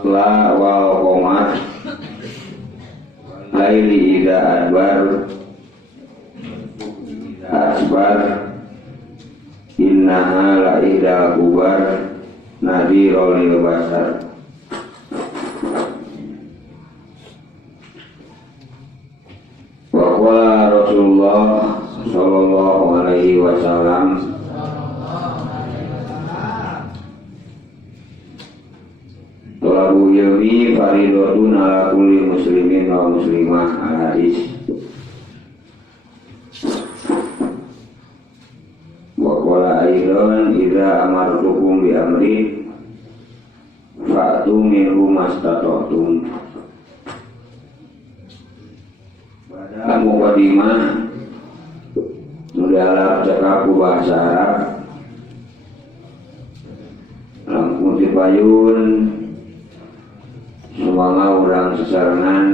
la wal qamar laili ida adbar asbar innaha la ida kubar nadhirul lil basar. Wa qala Rasulullah sallallahu alaihi wasallam Tolabu ilmi faridotun ala kulli muslimin wa muslimah. Al-hadis. Wa qala aidan idza amartukum bi amri fa'tu minhu mastata'tum. Pada mukadimah nudalah cekap bahasa Arab langkung dipayun semoga orang sesarengan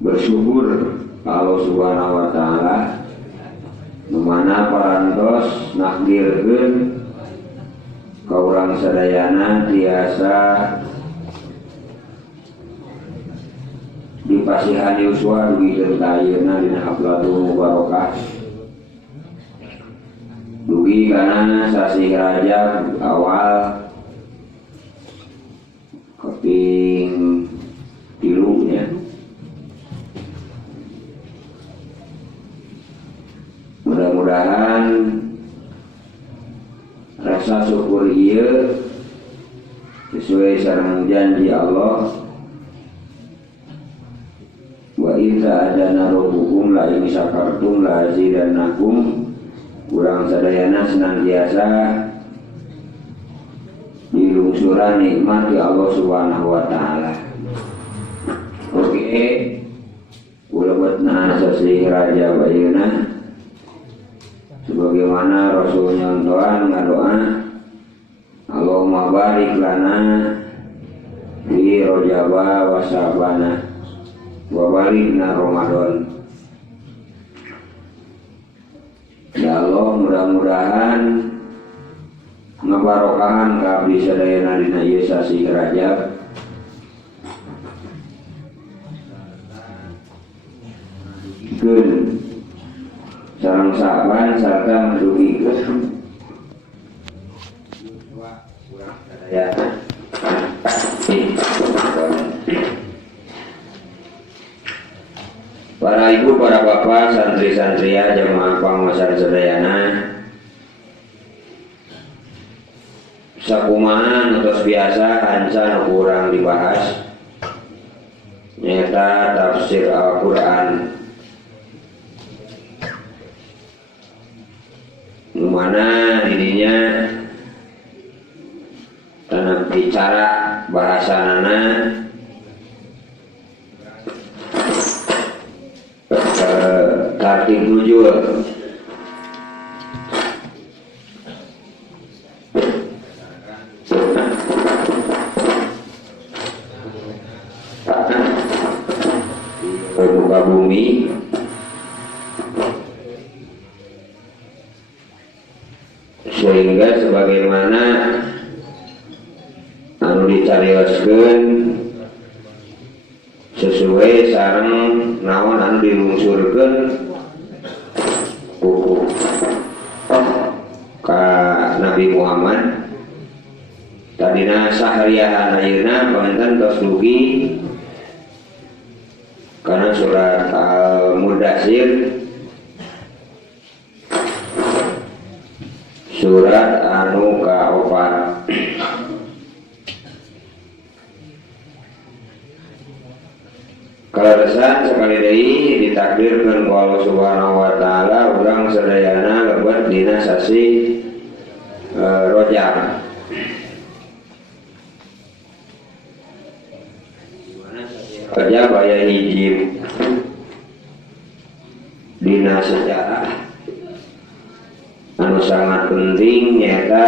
bersyukur Allah Subhanahu wa Ta'ala memana parantos nakdirkeun ka urang sadayana tiasa dipasihan yuswa dugi ka ayeuna dina haflatul mubarakah dugi kana sasi Rajab awal keping tilunya. Mudah-mudahan rasa syukur ieu sesuai sareng janji Allah wa idza adana rabbukum la in syakartum la azidannakum. Urang sadayana senantiasa dilungsuran nikmat di Allah Subhanahu wa Ta'ala. Oke, ulebetna sasi Raja Bayuna sebagaimana Rasul nyontohan ngadoa Allahumma barik lana fi Rajaba wa Sya'bana wa balikna Ramadan. Ya Allah, mudah-mudahan ngabarokahan ka abdi sadayana dina ieu sasi Rajab keun sareng Sa'ban sarta ngadugikeun urang sadayana. Para ibu, para bapak, santri-santria, jemaah panguwasan sadayana, sakumaha nutos biasa hanca kurang dibahas nyata tafsir Al-Quran dimana dirinya tanah bicara bahasanana kartik nujul muka bumi sehingga sebagaimana anu dicarioskeun sesuai sareng naon anu dilungsurkeun ka Nabi Muhammad tadina sahariahan ayeuna pamanten tos dugi karena surat Al-Mudaththir surat anu kaopat. Kaleresan sekali deui ditakdirkeun ku Allah Subhanahu wa Ta'ala urang sadayana lebet dina sasi Rajab. Rajab aya hiji dina sejarah anu sangat penting nyata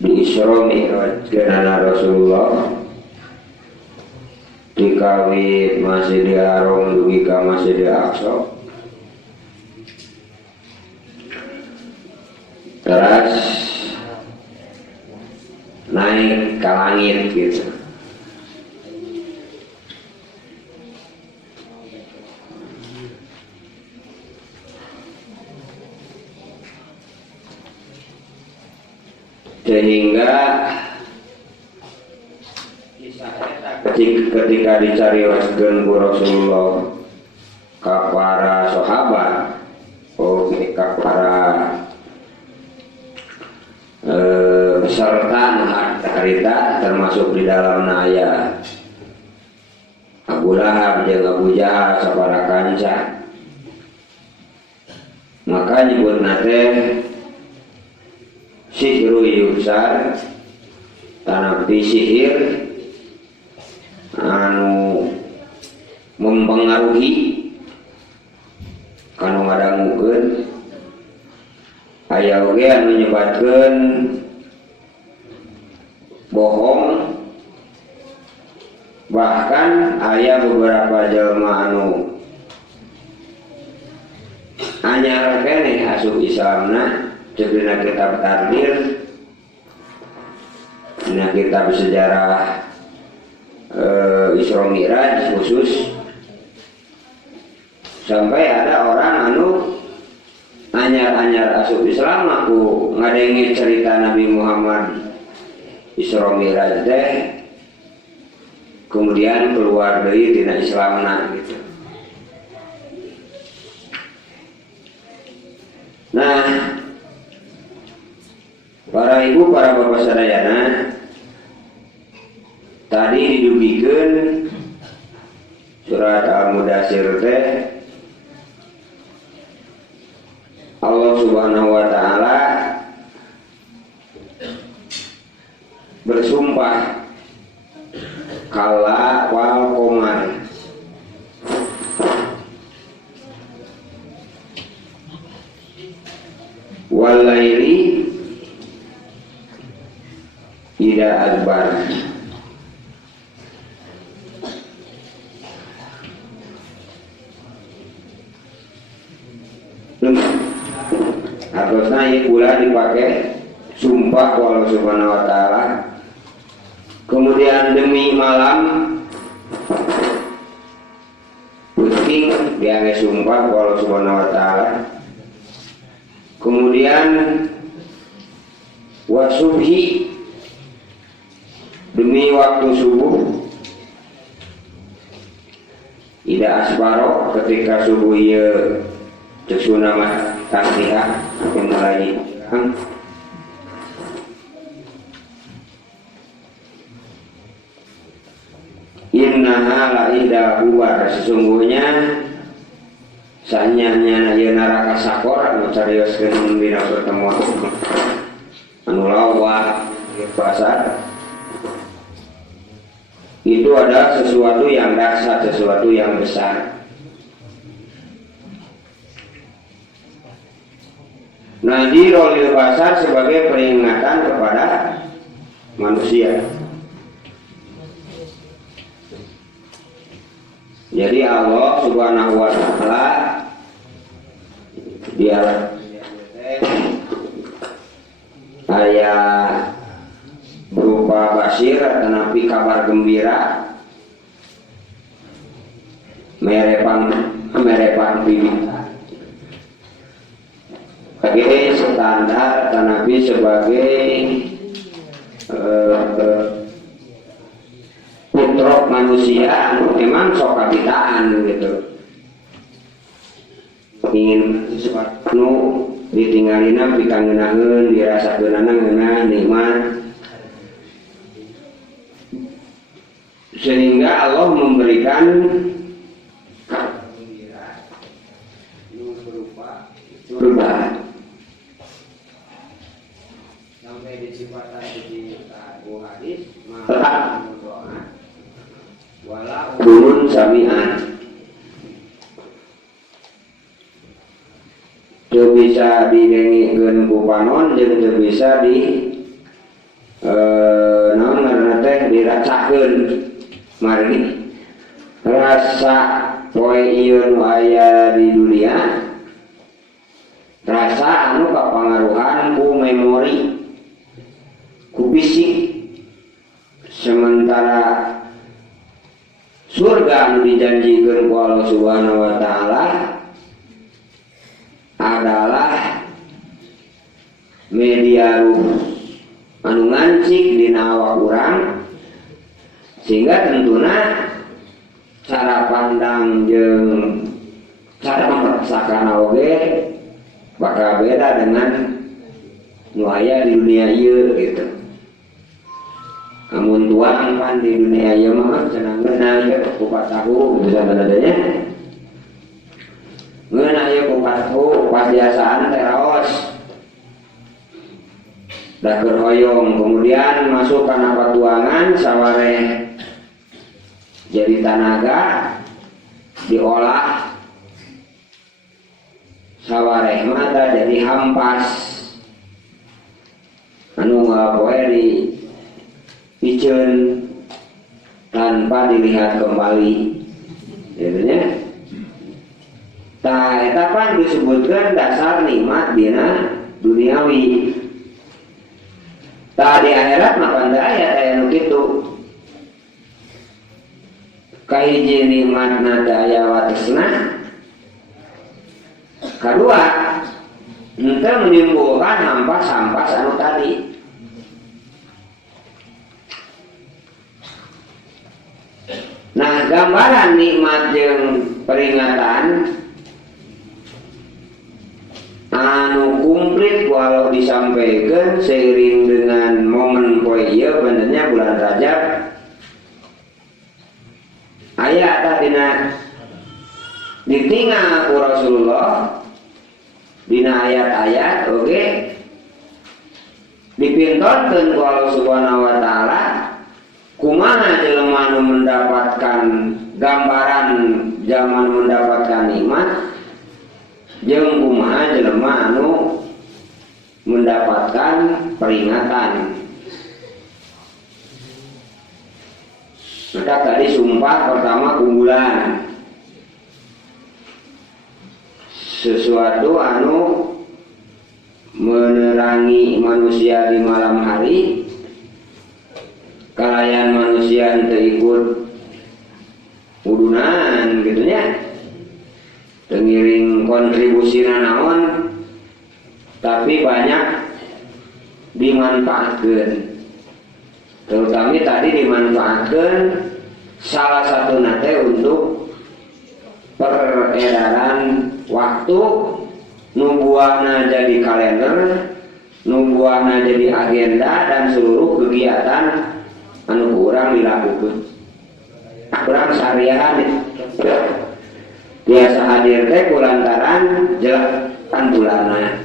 di Isra Mi'raj kenana Rasulullah dikawit Masjidil Haram dugi ka Masjidil Aqsa. Teras ka langit gitu. Sehingga ketika dicarioskeun ku Rasulullah ka para sahabat, ka para peserta harita termasuk di dalam aya Abu Lahab jeung Abu Jahal sabaraha kanca, maka nyebutna teh sihru yusar tanapi sihir anu mempengaruhi kanu ngadangukeun. Aya oge anu nyebatkeun bohong, bahkan aya beberapa jelema anu anyar keneh asup Islamna ceuk dina kitab Tardir, dina kitab sejarah Isra Mi'raj khusus, sampai ada orang anu anyar-anyar asup Islam aku ngadengin cerita Nabi Muhammad Isra Mi'raj teh, kemudian keluar dari dina Islamna gitu. Nah, para ibu, para bapak sadayana, tadi didugikeun surat Al-Mudaththir teh Allah Subhanahu wa taala bersumpah kala wal qamar, wal laili idza adbar. Harusnya ini pula dipakai sumpah Allah Subhanahu wa taala. Kemudian demi malam pusing dia sumpah Allah Subhanahu wa taala. Kemudian wasubhi demi waktu subuh, ida asbaro ketika subuh ieu cesuna mah tasbihah mulai innaha la ida huwa, sesungguhnya sanyanya ieu neraka sakor anu carioskeun dina pertemuan anu lawa pasar itu ada sesuatu yang dahsyat, sesuatu yang besar. Nadirul basar sebagai peringatan kepada manusia. Jadi Allah Subhanahu wa taala dia ayat berupa basir tetapi kabar gembira merepang bibit sebagai standar tetapi sebagai putrok manusia memang sok kabitaan gitu, ingin sesuatu ditinggalina pikangeunangeun dirasakeunana ngeunah nikmat, sehingga Allah memberikan surga sampai disifatan di hadis malah wala ulun sami'an, teu bisa didengikeun ku panon jeung teu bisa di naon ngaranna teh diracakeun mari rasa poe ieu nu aya di dunia, rasa anu kapangaruhan ku memori ku fisik surga anu dijanjikeun ku Allah Subhanahu wa taala adalah media ruh anu ngancik dina awak urang, sehingga tentuna cara pandang jeung cara merasakan oge bakal beda dengan nu aya di dunia ieu gitu. Amun tuang pan di dunia ieu mah cenah ngeunah ieu kupat tahu gitu sabenernya. Ngeunah ieu kupat tahu pas biasaan teh raos. Da keur hoyong kemudian masuk kana patuangan sawareh jadi tanaga diolah sawareh mata jadi hampas anu ngapoe di piceun tanpa dilihat kembali jadinya tah eta pan disebutkeun dasar nikmat dina duniawi. Tah di akhirat mah pan teu aya aya nu kitu. Kahiji nikmatna teu aya watesna. Kadua henteu menimbulkan hampas-hampas anu tadi. Nah, gambaran nikmat jeung peringatan anu kumplit walau disampaikan seiring dengan momen poe ieu benernya bulan Rajab aya eta dina ditinggal ku Rasulullah dina ayat-ayat oge dipintonkeun ku Allah Subhanahu wa taala kumaha jelema anu mendapatkan gambaran zaman mendapatkan nikmat jeung kumaha jelema anu mendapatkan peringatan. Maka tadi sumpah pertama keunggulan sesuatu anu menerangi manusia di malam hari, kalayan manusia henteu ikut udunan gitunya, tengiring kontribusina naon, tapi banyak dimanfaatkeun. Terutama tadi dimanfaatkan salah satu nate untuk peredaran waktu, nubuahna jadi kalender, nubuahna jadi agenda dan seluruh kegiatan anu kurang dilakukan. Kurang seharian biasa hadir teh kulantaran jelaskan bulanna.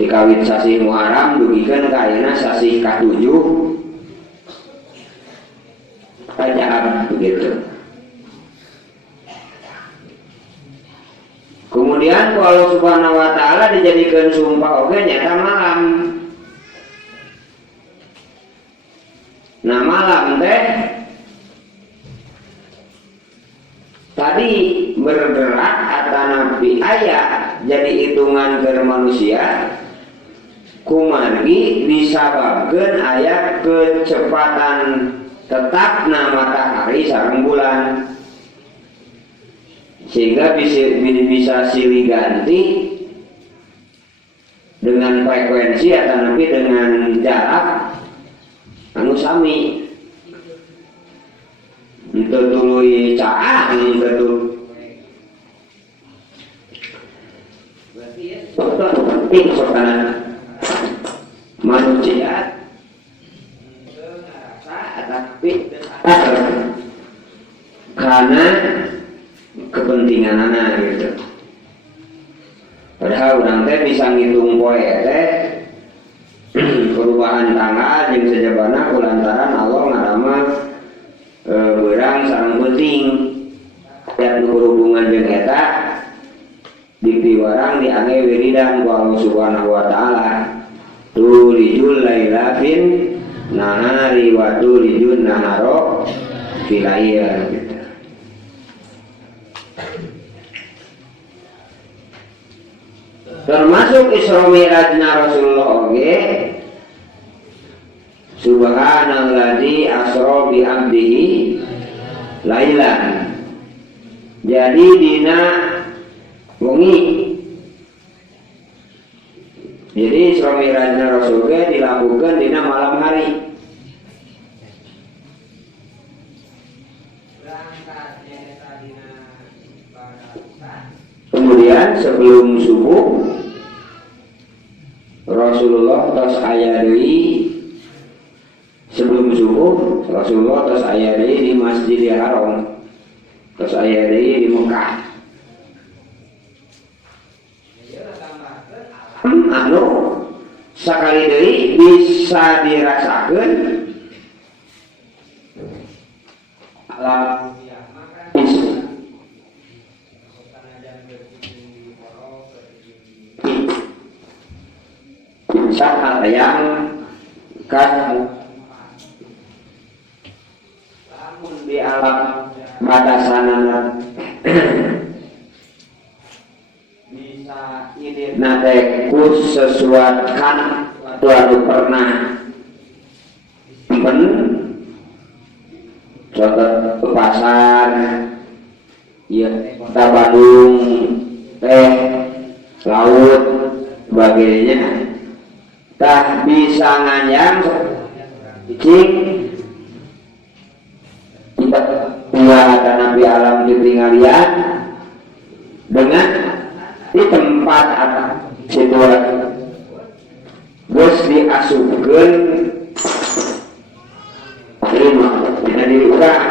Dikawin sasih Muharram dugikeun ka ayeuna sasih ka-7 Rajab begitu. Kemudian ku Allah Subhanahu wa taala dijadikeun sumpah oge nyata malam. Nah malam teh tadi bergerak atau nabi ayat jadi hitungan ke manusia kumargi disababkeun aya kecepatan tetapna matahari sareng bulan sehingga bisa silih ganti dengan frekuensi atau nabi dengan jarak anu sami. Itu tuluy caah betul. Berarti sokanan manusia tapi karena kepentingan anak gitu. Padahal orang teh bisa ngitung poe teh perubahan tanggal jeung sajabana kulantaran Allah ngarama berang sareng penting ayat nu hubungan jeung eta dipiwarang diange wiridan ku Allah Subhanahu wa taala tulijul laila fin nahari wa tulijun naharo fil lail gitu. Termasuk Isra Mi'rajna Rasulullah oge Subhanalladzi asra bi abdihi lailan. Jadi dina wengi. Jadi Isra Mi'rajna Rasul ge dilakukan dina malam hari. Kemudian sebelum subuh Rasulullah tos aya deui. Sebelum subuh Rasulullah tos aya deui di Masjidil Haram. Tos aya deui di Mekah. Anu sakali deui bisa dirasakeun alam saat yang kan lamun di alam batasanana bisa ini nate kus sesuatu kan baru pernah contoh ke pasar ya kota Bandung teh laut sebagainya tak bisa nganyang cicing kita ada Nabi alam ditingalian dengan di tempat atau situasi bos diasupkan terima jadi orang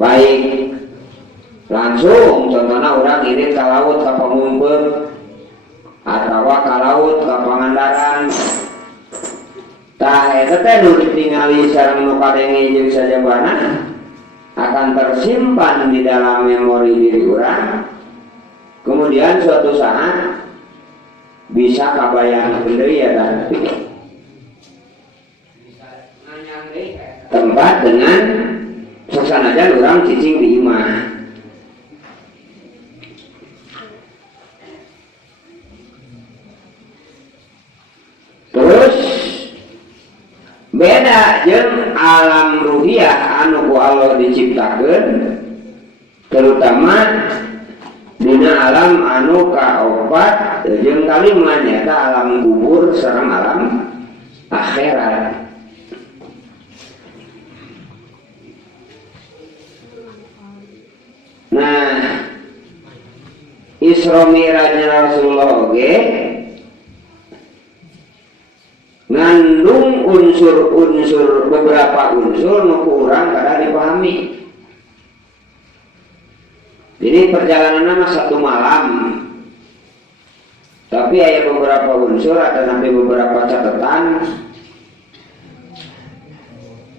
baik langsung contohnya orang ini ke laut ke pengumpul atau ke laut ke Pangandaran tah eta teh nu ditingali sareng nu kadenge jeung sajabana akan tersimpan di dalam memori diri orang. Kemudian suatu saat bisa kabayang deui ya kan. Tempat dengan sasanajan orang cicing di imah. Terus beda jeung alam ruhiyah anu ku Allah diciptakeun terutama dina alam anu kaopat jeung kalima nyaeta alam kubur sareng alam akhirat. Nah, Isra Mi'rajna Rasulullah oge ngandung unsur-unsur beberapa unsur nu kurang kada dipahami. Jadi perjalanan mah satu malam, tapi ada beberapa unsur atau nanti beberapa catatan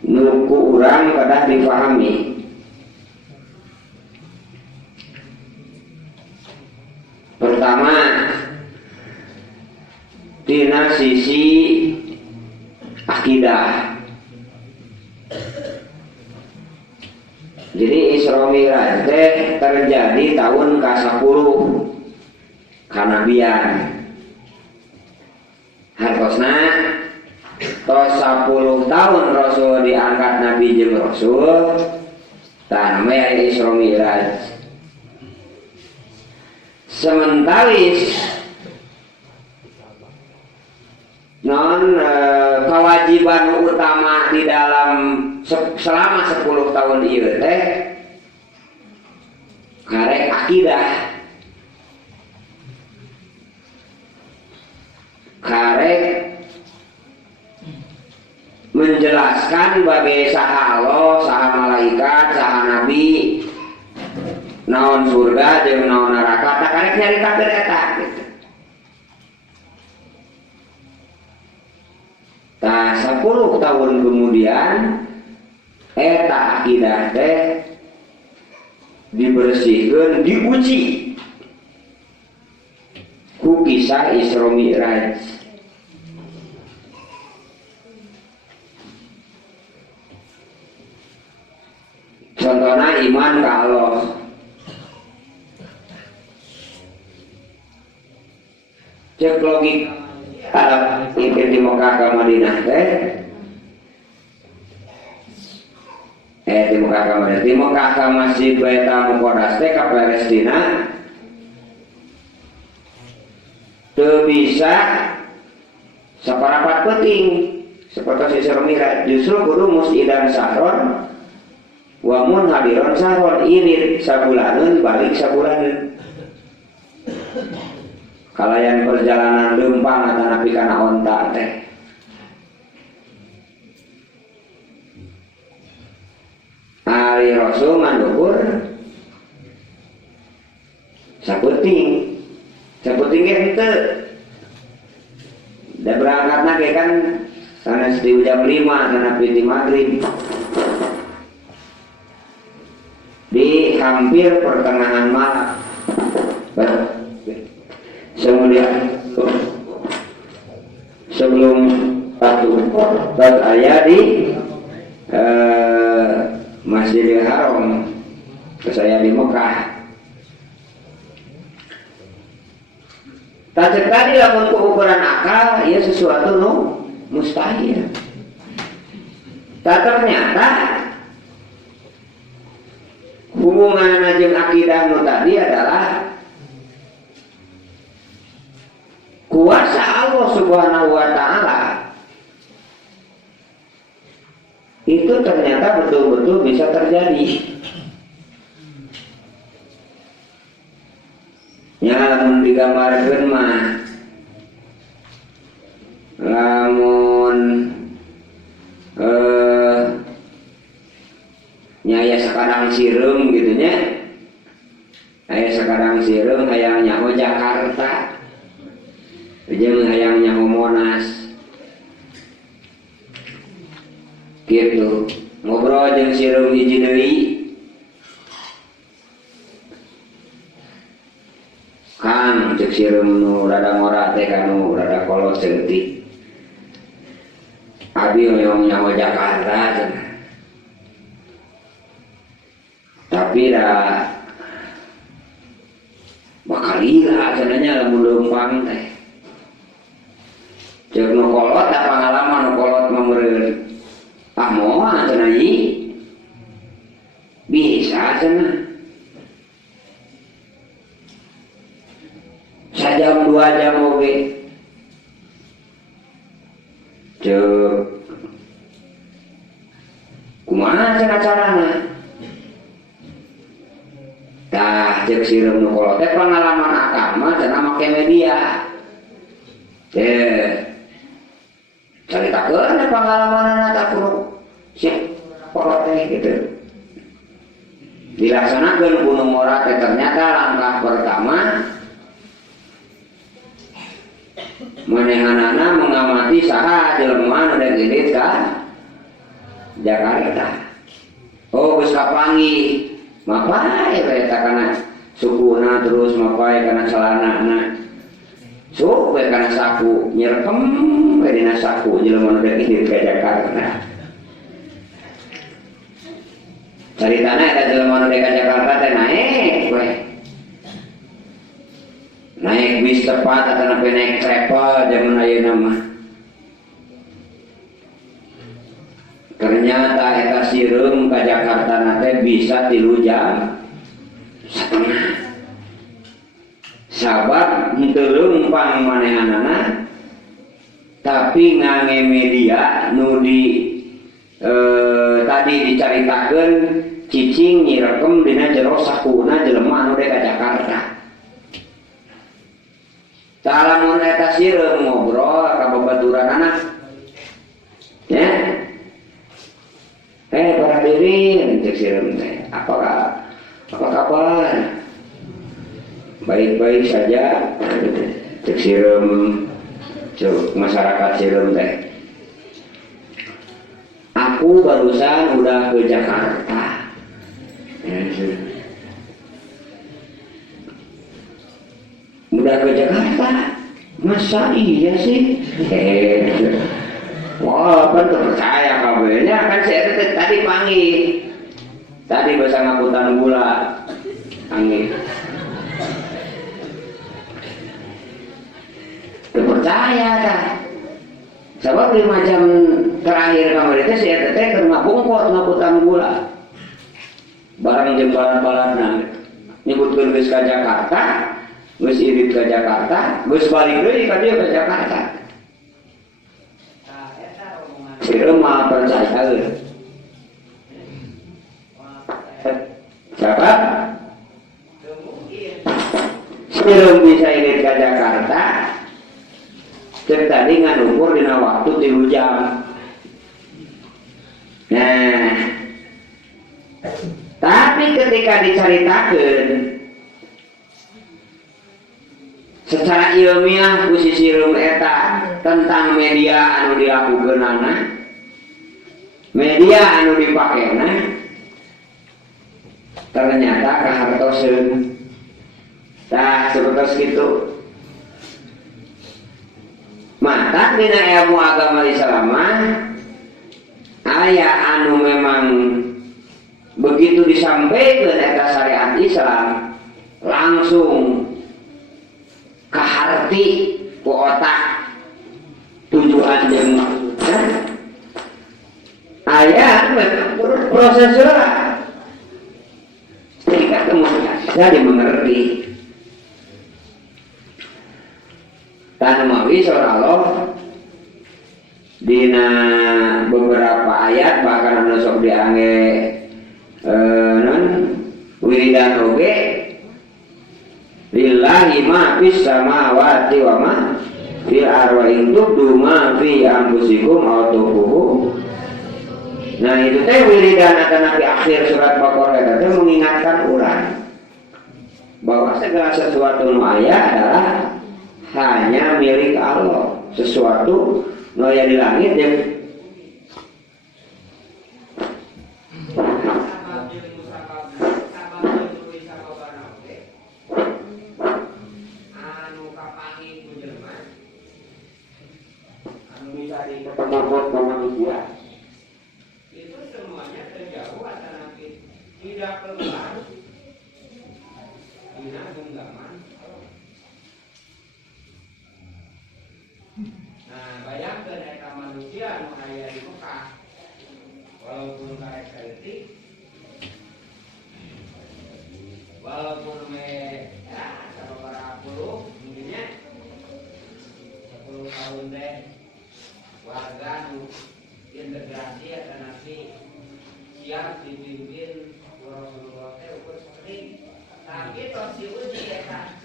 nu kurang kada dipahami. Pertama, dina sisi akidah. Jadi Isra Mi'raj teh terjadi tahun ke-10 kanabian. Hartosna tos 10 tahun Rasul diangkat Nabi jeung Rasul. Tah namanya Isra Mi'raj. Sementaris non kewajiban utama di dalam selama 10 tahun ieu teh karek akidah, karek menjelaskan bagai saha Allah, saha malaikat, saha nabi, naon surga jeung naon neraka, tak karek nyaritakeun eta gitu. Nah, 10 tahun kemudian eta akidah teh dibersihkeun, diuji ku kisah Isra Mi'raj. Contohnya iman ke Allah. Cek logika Arab ingin di Mekah ke Madinah teh di Mekah ke Madinah, di Mekah ke Masjid Baitul Muqaddas teh ke Palestina teu bisa saparapat penting seperti Isra Mi'raj, justru kudu mus'idan sahron wa mun hadiron sahron, irit sabulaneun balik sabulaneun. Kalayan perjalanan lempang atau napi kana onta teh ari Rasul ngandukur saputing ge henteu da berangkatna ge kan sanes di jam 5 atau napi di maghrib di hampir pertengahan malam. Kemudian sebelum pas ayah di Masjidil Haram, saya di Mekah. Tak tadi lamun ukuran akal, ya sesuatu mustahil. Tak ternyata hubungan jeung akidah tadi adalah kuasa Allah Subhanahu wa Ta'ala itu ternyata betul-betul bisa terjadi. Ya lamun digambarkeun mah lamun aya sakadang sireum gitu nya. Aya sakadang sireum hayang nyaho Jakarta. Jeung hayang nyaho Monas. Gitu. Ngobrol jeung sireum hiji deui. Kang cek sireum nu rada ngora teh kanu rada kolot seutik. Abi hoyong nyaho Jakarta cenah. Tapi dah bakal lila cenanya lamun leumpang teh. Cek nu kolot da pangalaman nu kolot mameureun. Ah moal cenah ieu. Bisa cenah. Sajam 2 jam oge. Cek kumaha cenah carana? Tah cek sireum nu kolot teh pangalaman akal mah cenah make media. Caritakeun pengalamanana tak kudu sia kolot teh gitu. Dilaksanakeun Gunung Mora teh ternyata langkah pertama manehanana mengamati saha jelema nu deukeut ka Jakarta. Oh geus kapanggih mapai eta kana sukuna terus mapai kana celanana. Sok we kana saku nyerekem we dina saku jelema nu deukeut ka Jakarta. Caritana eta jelema nu deukeut ka Jakarta teh naik we. Naik bis cepat atau naik travel zaman ayeuna mah. Ternyata eta sireum ka Jakarta nate bisa 3 jam setengah. Sabab henteu leumpang manehanana tapi ngange media nu di tadi dicaritakeun cicing nyirekem dina jero sakuna jelema anu ka Jakarta. Talamun eta sireum ngobrol ka babaturanana. Ya. Para hadirin, cek sireum teh. Apa kabar? Baik-baik saja. Cek sireum masyarakat sireum teh. Aku barusan udah ke Jakarta. Udah ke Jakarta, masa iya sih? Wah, kan terpercaya kabelnya kan saya tadi panggil, tadi bahasa ngaputan gula, panggil. percaya kan. Sebab 5 jam terakhir kemarin itu saya teteh ke rumah bungkot ngaputang gula. Barang jam balat-balatna nyebutkeun geus ka Jakarta, geus irit ka Jakarta, geus balik deui ka dieu ka Jakarta. Seueur mah percayaeun. Siapa? Sebelum bisa irit ke Jakarta, cek tadi nganukur dina waktu 3 jam. Nah, tapi ketika dicaritakeun secara ilmiah ku sisireum eta tentang media anu dilakukeunana, media anu dipakena, ternyata kahartoseun. Tah seperti itu. Mata dina ilmu agama Islam aya anu memang begitu disampaikan eta syariat Islam langsung kaharti ku otak tujuan jeung maksudna. Aya proses sehingga kemudian jadi mengerti. Tanawi surah Allah dina beberapa ayat bahkan anu sok diangge wiridan oge lillahi ma fis samawati wa ma fil ardi tubdu ma fi anfusikum aw tubuhu. Nah itu teh wiridan atau di akhir surat Baqarah itu mengingatkan urang bahwa segala sesuatu nu aya adalah hanya milik Allah. Sesuatu nu aya di langit yang anu bisa diketemu manusia itu semuanya terjauh antara tidak keluar dina genggaman. Nah, bayangkeun eta manusia anu aya di Mekah walaupun karek saeutik walaupun ya sababaraha puluh mungkinnya 10 tahun teh warga nu integrasi atau nanti siap dipimpin Rasulullah teh ukur sering tapi tos diuji eta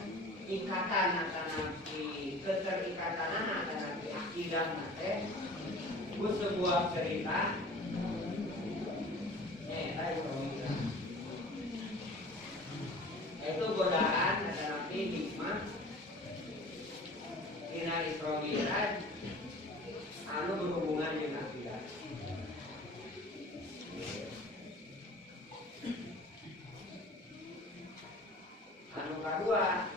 ikatan antara keterikatan antara akidah teh ku sebuah cerita itu godaan antara hikmah dina Isra Mi'raj anu berhubungan dengan akidah. Anu kedua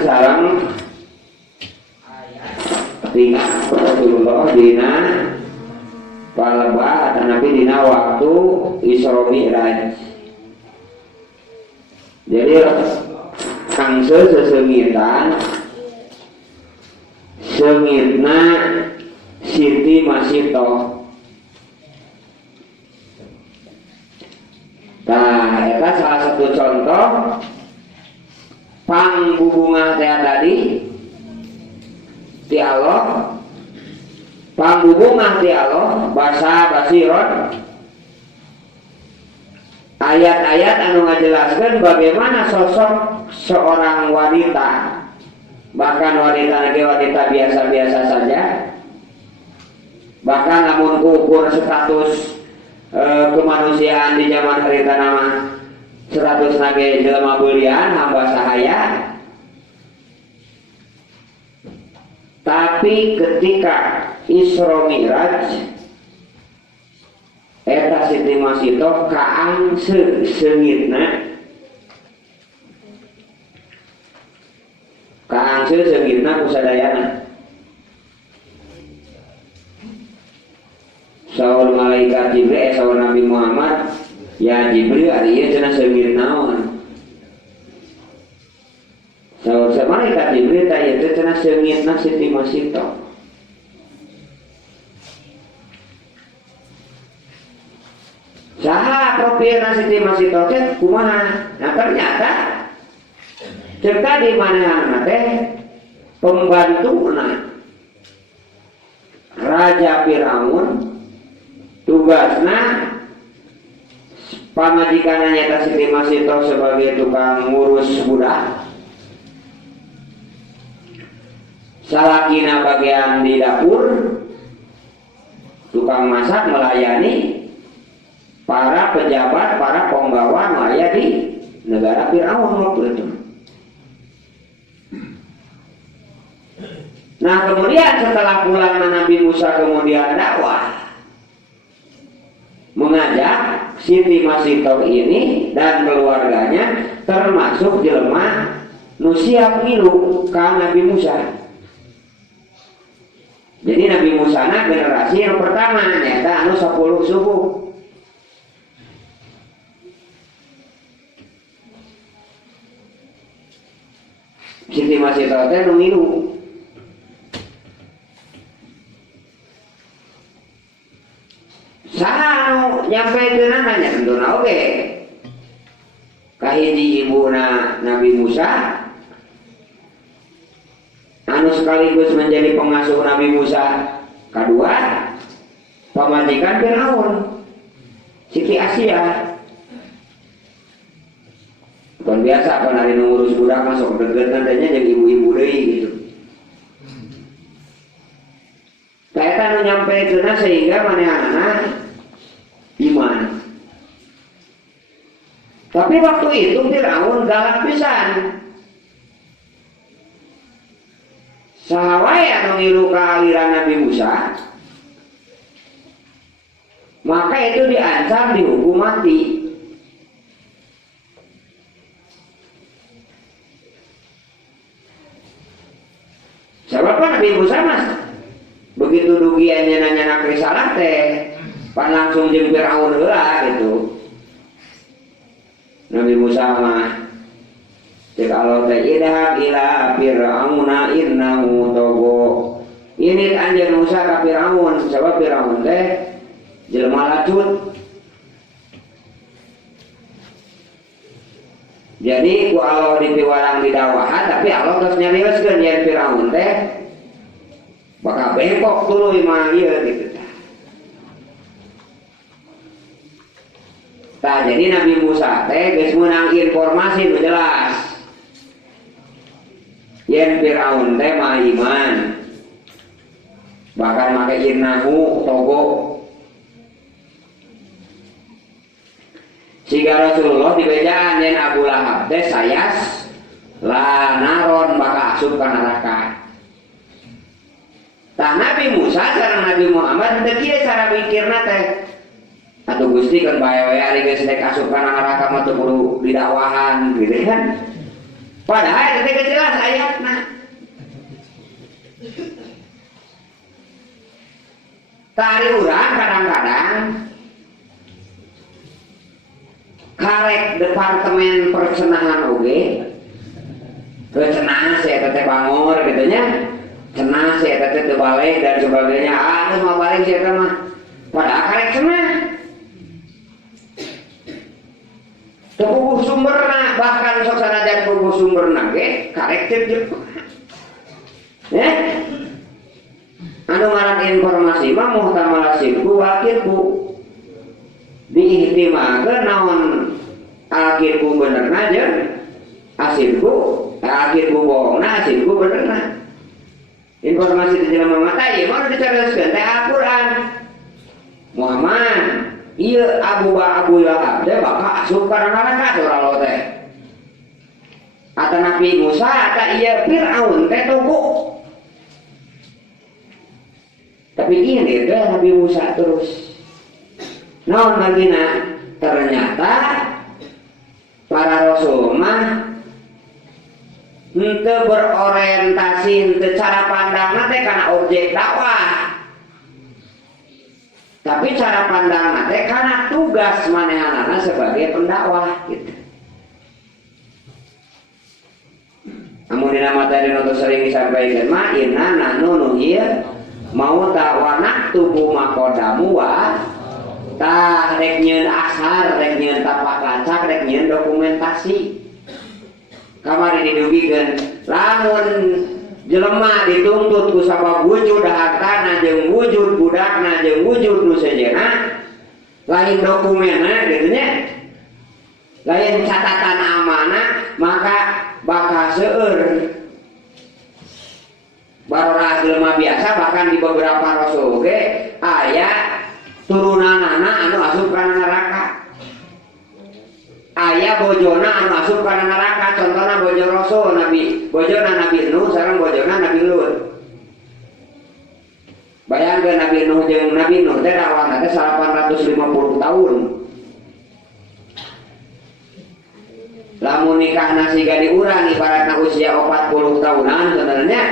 sareng ayat tinggal Rasulullah dina palebah atau nabi dina waktu Isra Mi'raj. Jadi kangse sesengitan sengitna Siti Masito. Nah, itu salah satu contoh panghubungan saya tadi dialog panghubungan dialog bahasa basiron ayat-ayat anu ngajelaskeun bagaimana sosok seorang wanita, bahkan wanita biasa-biasa saja, bahkan namun ukur status kemanusiaan di zaman harita nama 100 nage jelema beulian hamba sahaya. Tapi ketika Isra Mi'raj eta Siti Masito kaang seungitna kusadayana saur malaikat Jibril saur Nabi Muhammad Muhammad, ya Jibril ari ieu cenah seungit naon. Saur malaikat Jibril tah ieu teh cenah seungitna Siti Masito. Saha profilna Siti Masito teh kumaha? Nah ternyata cerita di mana teh pembantuna Raja Firaun, tugasna pamajikanna nyata Siti Masito sebagai tukang ngurus budak, salakina bagian di dapur, tukang masak melayani para pejabat, para penggawa maya di negara Firaun waktu itu. Nah kemudian setelah pulang Nabi Musa kemudian dakwah, mengajak Siti Masito ini dan keluarganya termasuk jelema nu siap ngilu ka Nabi Musa. Jadi Nabi Musa na generasi yang pertama nyata anu 10 suku. Siti Masito teh nu ngilu. Saha anu nyampaikeun nanya tentuna oge. Kahiji ibuna Nabi Musa anu sekaligus menjadi pengasuh Nabi Musa, kedua pamajikan Firaun Siti Asia. Bukan biasa kan hari ngurus budak masuk deket nantinya jadi ibu-ibu deui gitu. Kaita nu nyampekeunna sehingga manehna iman. Tapi waktu itu Firaun galak pisan. Sahawae anu ngilu ka aliran Nabi Musa, maka itu diancam dihukum mati. Sebab Nabi Musa mas begitu dugiannya nanya risalah teh pan langsung jeung Firaun heula gitu. Nabi Musa mah cek Allah teh idhab ila Fir'auna innahu tagha. Ini anjeun Musa ka Firaun, sebab Firaun teh jelema lacut. Jadi ku Allah dipiwarang di dawahan, tapi Allah geus nyarioskeun yen Firaun teh bakal bengkok tuluy mah ieu gitu. Tah jadi Nabi Musa teh geus meunang informasi nu jelas. Yen Firaun teh mah iman. Bahkan make innahu togo. Siga Rasulullah dibejaan yen Abu Lahab teh sayas la naron bakal asup ka neraka. Tah Nabi Musa sareng Nabi Muhammad teu kieu cara mikirna teh. Atuh Gusti kan bae-bae ari geus nek asup ka neraka mah teu kudu didakwahan gitu kan. Padahal itu jelas ayatna. Tari urang kadang-kadang karek departemen percenahan oge, cenah saya teteh bangor gitu nya, cenah saya teteh teu balik dan sebagainya. Geus mau balik saya teh mah, padahal karek cenah. Puguh sumberna bahkan sok sanajan puguh sumberna ge karek teu ya. Anu ngaran informasi mah muhtamal sirku wakilku diihtimalkeun naon akirku benerna jeung asirku akirku bohongna asirku benerna. Informasi di jelema mata ieu mah dicaroskeun teh Al-Qur'an. Muhammad ieu Abu Lahab teh bakal asup ka neraka surah teh. Ata Nabi Musa ata ieu Firaun teh togo. Tapi ini teh Nabi Musa terus. Naon bagina? Ternyata para rasul mah henteu berorientasi henteu cara pandangna teh kana objek dakwah. Tapi cara pandang nate karena tugas manehanana sebagai pendakwah gitu. Namun dina materi nu sering disampaikan mah inna nahnu nuhir mau tawanak tubuh makodamu wa tah rek nyeun asar, rek nyeun tapak lacak, rek nyeun dokumentasi. Kamari didugikeun lamun jelema dituntut ku sabab wujud hartana jeung wujud budakna jeung wujud nu sejenna lain dokumenna gitu nya. Lain catatan amanah maka bakal seueur barorah jelema biasa bahkan di beberapa rasul ge aya turunanana anu asup kana neraka, aya bojona anu asup kana neraka. Contohna bojo rasul nabi, bojona nabi Nuh sareng bojona nabi Lut. Bayangkeun nabi Nuh jeung nabi Nuh teh dakwahna teh 850 tahun. Lamun nikahna siga diurang ibaratna usia 40 tahunan sebenarnya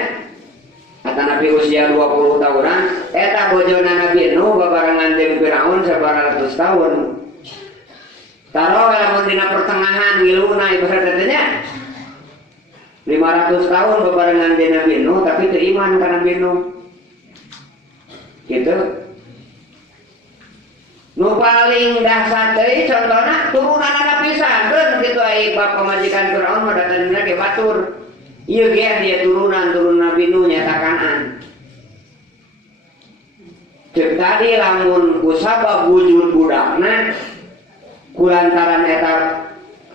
atau nabi usia 20 tahunan eta bojona nabi Nuh babarengan jeung Firaun 900 tahun. Taruh lamun dina pertengahan ngiluna ibaratna nya 500 tahun babarengan jeung nabi Nuh tapi teu iman ka nabi Nuh. Gitu. Nu paling dahsyat deui contohna turunanna pisan keun kitu ai bab pamajikan Firaun mah datangna ge batur. Ieu ge dia turun Nabi Nuh nyata Kanaan. Cek tadi lamun kusabab wujud budakna kulantaran eta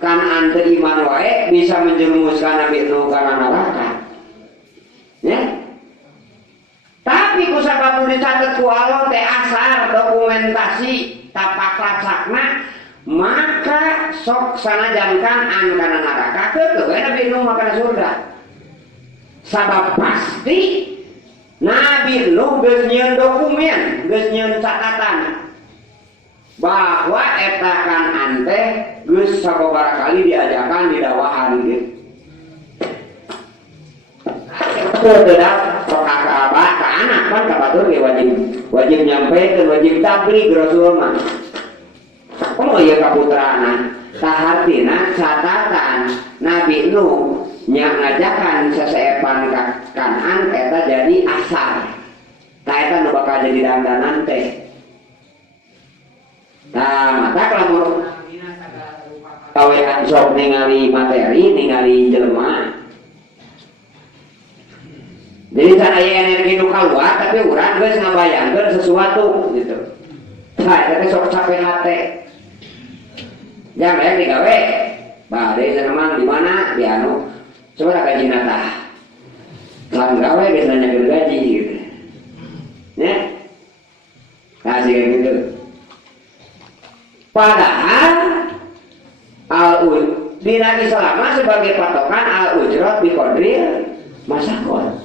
Kanaan teu iman wae bisa menjerumuskan Nabi Nuh kana neraka. Ya? Tapi kusabab dicatet ku Allah teh asar dokumentasi tapak lacakna maka sok sanajan Kanaan kana neraka keukeuh we Nabi Nuh mah kana surga. Sabab pasti Nabi Nuh geus nyieun dokumen, geus nyieun catatan bahwa eta Kanaan teh geus sababaraha kali diajakan didakwahan gitu. Tidak kakak ke anak kan kabatur ge wajib nyampaikan, wajib tabligh Rasul mah. Komo ieu kaputraana sahartina catatan Nabi Nuh nya ngajakan sasaepan ka Kanaan eta jadi asar. Tah eta nu bakal jadi dandanan teh. Nah, mata kalau kawean sok ningali materi, ningali jelema. Jadi sana aya energi nu kaluar tapi urang geus ngabayangkeun sesuatu gitu. Tah eta sok capek hate. Jang rek digawe. Bade sana mah di mana? Di anu coba gaji tah. Lamun gawe geus nanya gaji gitu. Ya. Kasih kayak gitu. Padahal dina Islam sebagai patokan al-ujrat bi qadril masakon.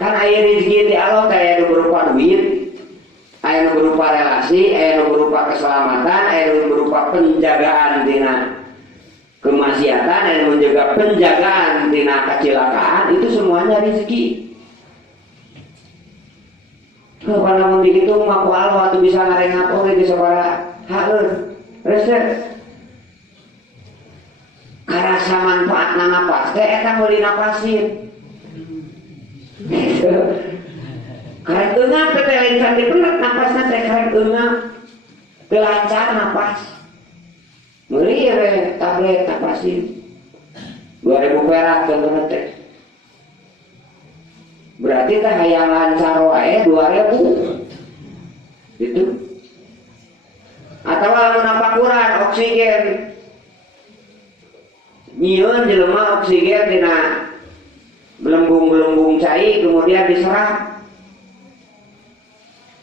Kan aya rezeki di Allah aya nu berupa duit, aya nu berupa relasi, aya nu berupa keselamatan, aya nu berupa penjagaan dina kemaksiatan, aya nu menjaga penjagaan dina kecelakaan, itu semuanya rezeki. Kalau namun begitu mah ku Allah atuh bisa ngarengap oge geus sabaraha haeur. Resep. Karasa manfaatna napas teh eta meuli napasin. Karek eungap teh lain sampai bener napasna teh karek eungap teu lancar napas. Meuli we tablet napasin 2000 perak contohna teh. Berarti teh hayang lancar wae 2000. Gitu. Atau lamun napakuran oksigen. Nyieun jelema oksigen dina belembung-belembung cai kemudian diserap.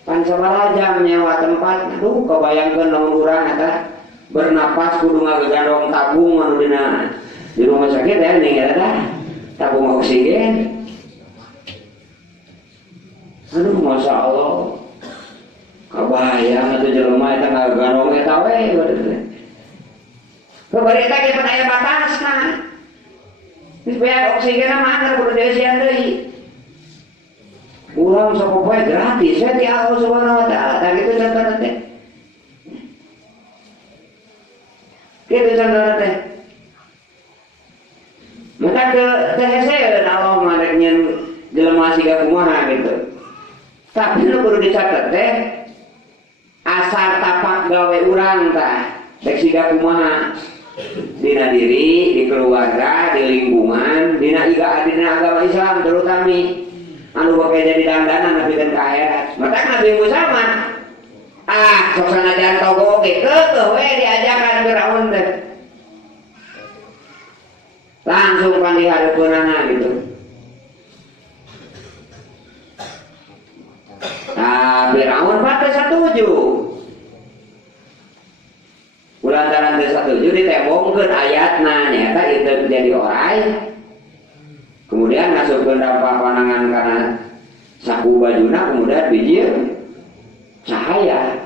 Pan sabaraha jam nyewa tempat, aduh kebayangkeun lamun urang eta bernapas kudu ngagandong tabung anu dina di rumah sakit ya ning eta tabung oksigen. Aduh masya Allah kebayang atuh jelema eta ngagandong eta we kebari eta ge aya batasna. Geus bayar oksigen mah anggar kudu dieusian deui. Urang sapopoe gratis ya ti Allah Subhanahu wa taala. Tah kitu contohna teh. Kitu contohna teh. Maka teh hese Allah marek nyen jelema siga kumaha gitu. Tapi nu kudu dicatet teh asar tapak gawe urang tah rek siga kumaha dina diri, di keluarga, di lingkungan, dina agama Islam terutama anu bakal jadi dandanan napikeun ka akhirat. Maka Nabi Musa mah sok sanajan togo ge keukeuh we diajakan Firaun teh. Langsung pan dihareupeunana gitu. Firaun pateh satuju. Kulantaran teu satuju ditembongkeun ayatna nyaeta itu jadi orai. Kemudian ngasupkeun dampak panangan kana saku bajuna kemudian bijil cahaya.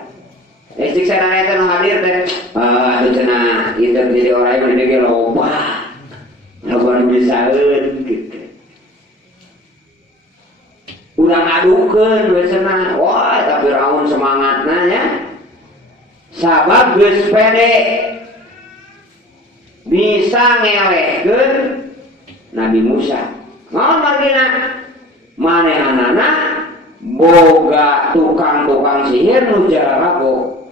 Estik sana eta nu hadir teh atuh cenah itu jadi orai mah ge loba. Loba nu bisaeun gitu. Udah ngadukeun we cenah. Wah, eta Firaun semangatna nya. Sabab geus pede bisa ngelehkeun Nabi Musa. Naon margina? Manehanana boga tukang-tukang sihir nu jarago.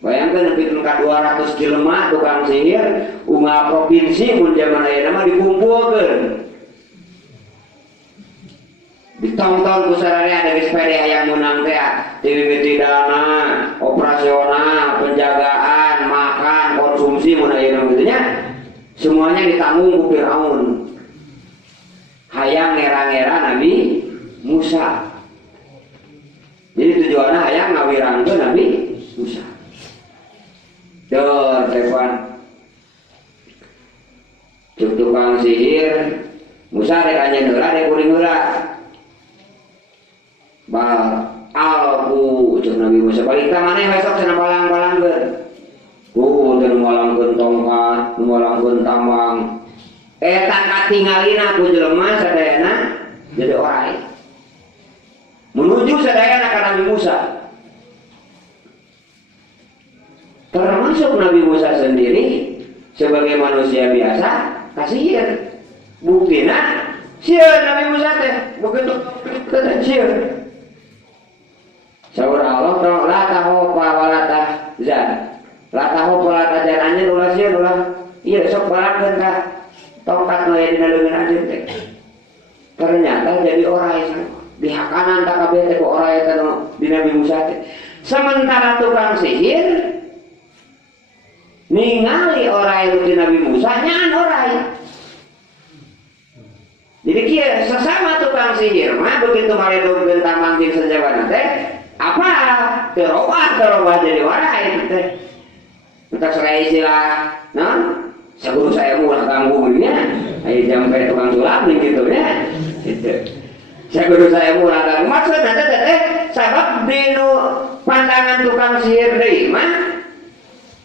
Bayangkeun nepikeun ka 200 jelema tukang sihir umat provinsi mun zaman ayeuna mah dikumpulkeun. Ditong-tong ku sararea ada geus pede hayang meunang teh ti dana, operasional, penjagaan, makan, konsumsi mun ayeuna kitu nya. Semuanya ditanggung ku Firaun. Hayang ngera-ngera Nabi Musa. Jadi tujuannya hayang ngawirangkeun Nabi Musa. Dor tepan. Tukang sihir Musa rek anjeun heula rek kuring heula. Alku cek Nabi Musa balik ka maneh besok cenah balang-balangkeun. Teu malangkeun tongkat, malangkeun tambang. Eta katingalina ku jelema sadayana jadi orai. Menuju sadayana ka Nabi Musa. Termasuk Nabi Musa sendiri sebagai manusia biasa kasihir. Buktina sieun Nabi Musa teh begitu teh sieun. Saur Allah tong la tahopa wala tahzan. La tahopa wala tahzan anjeun ulah sieun ulah ieu sok balangkeun ka tongkat nu aya dina leungeun anjeun teh. Ternyata jadi orai dihakanan tak kabeh teh ku orai eta nu di Nabi Musa teh. Sementara tukang sihir ningali orai nu di Nabi Musa nyaan orai. Jadi kieu sesama tukang sihir mah begitu maledogkeun tamang jeung sanjabana teh apa terowah jadi warai teh entak sarai istilah non saguru saya ulah ganggu nya aya jampe tukang sulap gitu nya gitu saguru saya ulah ganggu maksudna teh sabab dinu pandangan tukang sihir deui mah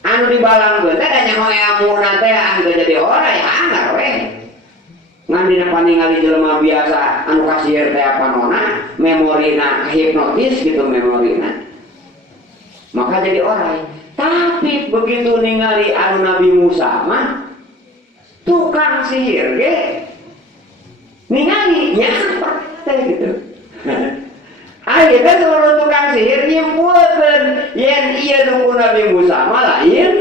anu dibalangkeun teh da nyaho ilmuna teh anu jadi orai anggar we ngan dina paningali jelema biasa anu kasihir teh apa nona memorina hipnotis gitu memorina maka jadi orai. Tapi begitu ningali anu Nabi Musa mah tukang sihir ge ningali nya teh gitu. Ayo teh seluruh tukang sihir nyimpulkeun yen ieu nu Nabi Musa mah lain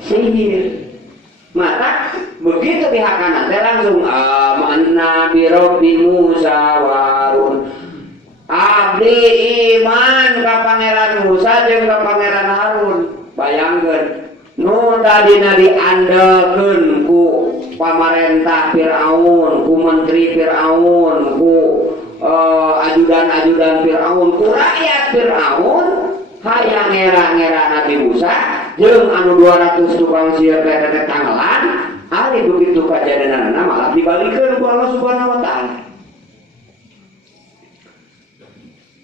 sihir. Maka begitu dihakanan teh langsung amanna bi rabbi Musa wa Harun. Abdi iman ka Pangeran Musa jeung ka Pangeran Harun. Bayangkeun nu tadina diandelkeun ku pamarentah Firaun, ku menteri Firaun, ku ajudan-ajudan Firaun, ku rakyat Firaun hayang ngera-ngera Nabi Musa jeung anu 200 tukang sihir teh tanggelan, ari begitu kajadanana malah dibalikeun ku Allah Subhanahu wa taala.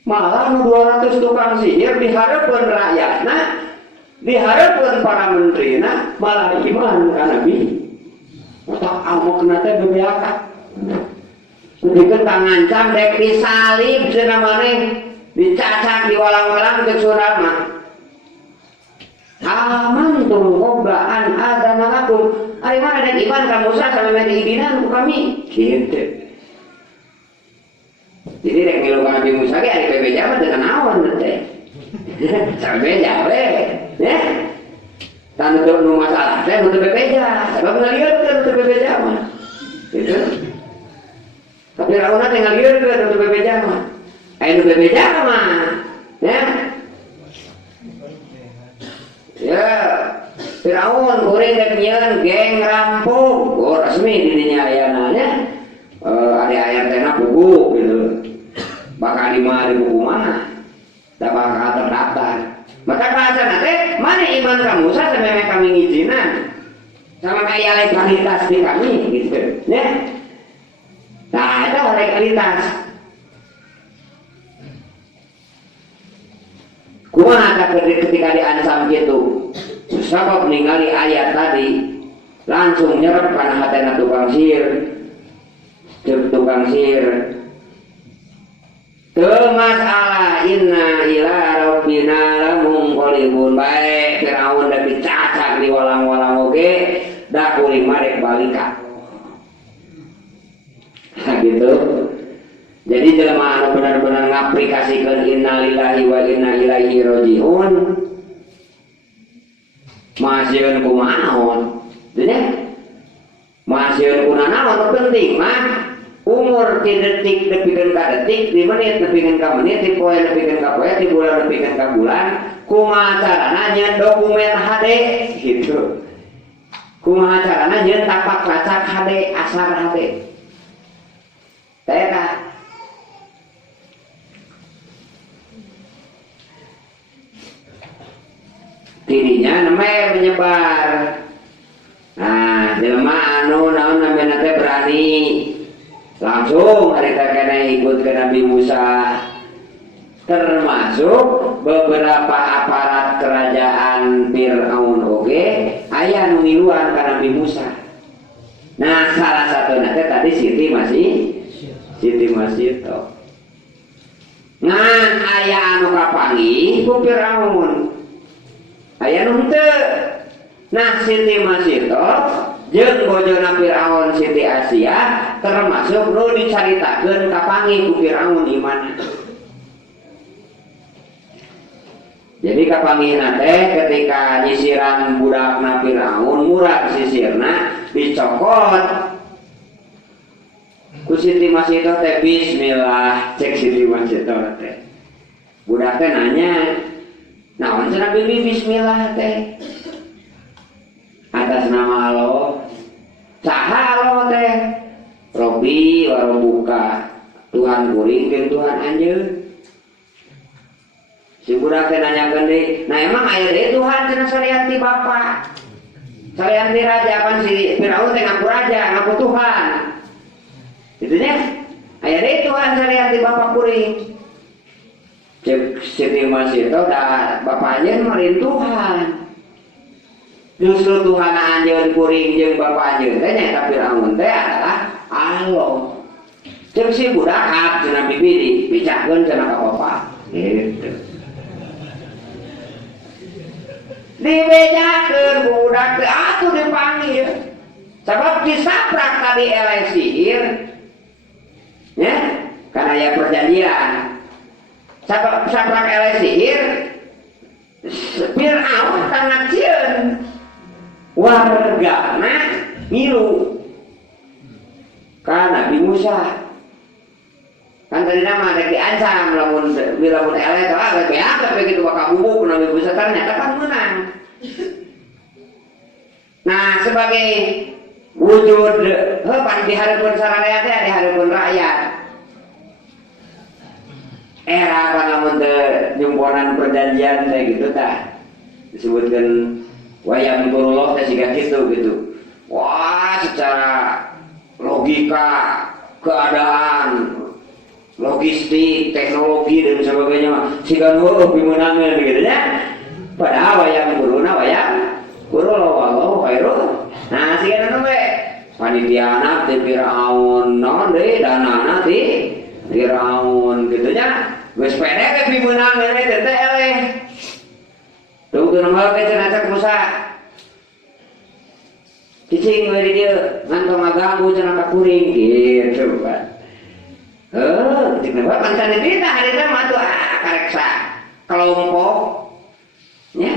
Malah anu 200 tukang sihir dihareupeun rakyatna, dihareupeun para menterina malah iman ka Nabi. Otak amokna teh bebeaka. Dikeun kangancam dek disalib cenah maneh dicacak di walang-walang ke sunat mah. Aman tuh kobaan ada nalakum. Ari mana dek iman ka Musa sampai diibinan ku kami. Kitu. Jadi dek ngilu ka Nabi Musa ge ari bebeja mah teu naon teh. Sampai jawe. Ya. Tan teu nu masalah teh nu teu bebeja. Sebab ngalieukeun teu bebeja mah. Gitu. Tapi Firaun teh ngalieukeun nu bebeja mah. Anu bebeja mah. Ya. Ya, Firaun kuring dek nyieun geng rampung. Oh, resmi di dinya ayana nya. Ada ayat teh buku gitu. Bakal di buku mana? Da bakal terdaftar. Maka bahasana teh mana iman ka Musa sampai kami ngijinan. Sama kayak legalitas di kami gitu. Ya. Nah, itu legalitas. Kumaha ketika diancam gitu, sabab ningali ayat tadi langsung nyerep kana hatena tukang sihir. Teu masalah inna ila rabbina lamunqalibun bae Firaun da dicacak di walang-walang oge da kuring marek balika. Gitu. Jadi jelema anu benar-benar ngaplikasikeun innalillahi wa inna ilaihi rajiun masieun kumaha? Jadi masieun kunaon penting mah umur ti detik nepikeun ka detik, di menit nepikeun ka menit, di poe nepikeun ka poe, di bulan nepikeun ka bulan, kumaha carana nyeun dokumen HD gitu. Kumaha carana nyeun tapak lacak HD, asar HD. Teh tah dirinya namanya menyebar. Nah, jelema anu naon namanya teh berani langsung harita kene ikut ke Nabi Musa, termasuk beberapa aparat kerajaan Firaun oge aya nu ngiluan ka Nabi Musa. Nah, salah satu teh tadi Siti masih to. Ngan aya anu kapanggih ku Firaun. Aya nu henteu. Nah, Siti Masito jeung bojona Firaun Siti Asia termasuk nu dicaritakeun kapanggih ku Firaun iman. Jadi kapanggihna teh ketika nyisiran budakna Firaun murah sisirna dicokot ku Siti Masito teh bismillah cek Siti Masito teh. Budak teh nanya, naon cenah bibi bismillah teh? Atas nama Allah. Saha Allah teh? Robbi wa rabbuka. Tuhan kuring jeung Tuhan anjeun. Si budak teh nanyakeun deui, "Nah emang aya deui Tuhan cenah salian ti bapa? Salian ti raja kan si Firaun teh ngaku raja, ngaku Tuhan." Itu nya. Aya deui Tuhan salian ti bapa kuring. Cek Siti Masito da bapa anjeun marin Tuhan. Justru Tuhan anjeun kuring jeung bapa anjeun teh nyaeta Firaun teh adalah Allah. Cek si budak cenah bibi dipicahkeun cenah ka bapa. Gitu. Dibejakeun budak teh atuh dipanggil. Sabab disaprak tadi eleh sihir. Ya, karena ya perjanjian. Sabab saprak eleh sihir Firaun sangat cieun. Wargana ngilu ka Nabi Musa. Kan tadi nama ada diancam lamun eleh teh apa begitu bakal bubuk Nabi Musa ternyata kan menang. Nah, sebagai wujud pan dihareupeun sararea teh dihareupeun rakyat. Era apa lamun teh jumponan perjanjian teh gitu tah. Disebutkeun wayam kurullah teh siga gitu. Wah, secara logika, keadaan, logistik, teknologi dan sebagainya mah siga nu pimenangeun gitu nya. Padahal wayam kuruna wayam kurullah wallahu khairul. Nah, siga nu we pan panitiana ti Firaun non deui danana ti Firaun kitu nya geus pede ke pimeunang we teh eleh tunggu nambah ke cenah Musa cicing we di dieu ngan tong ngaganggu cenah ka kuring kitu kan cicing we pancan dita harita mah tuh kareksa kelompok nya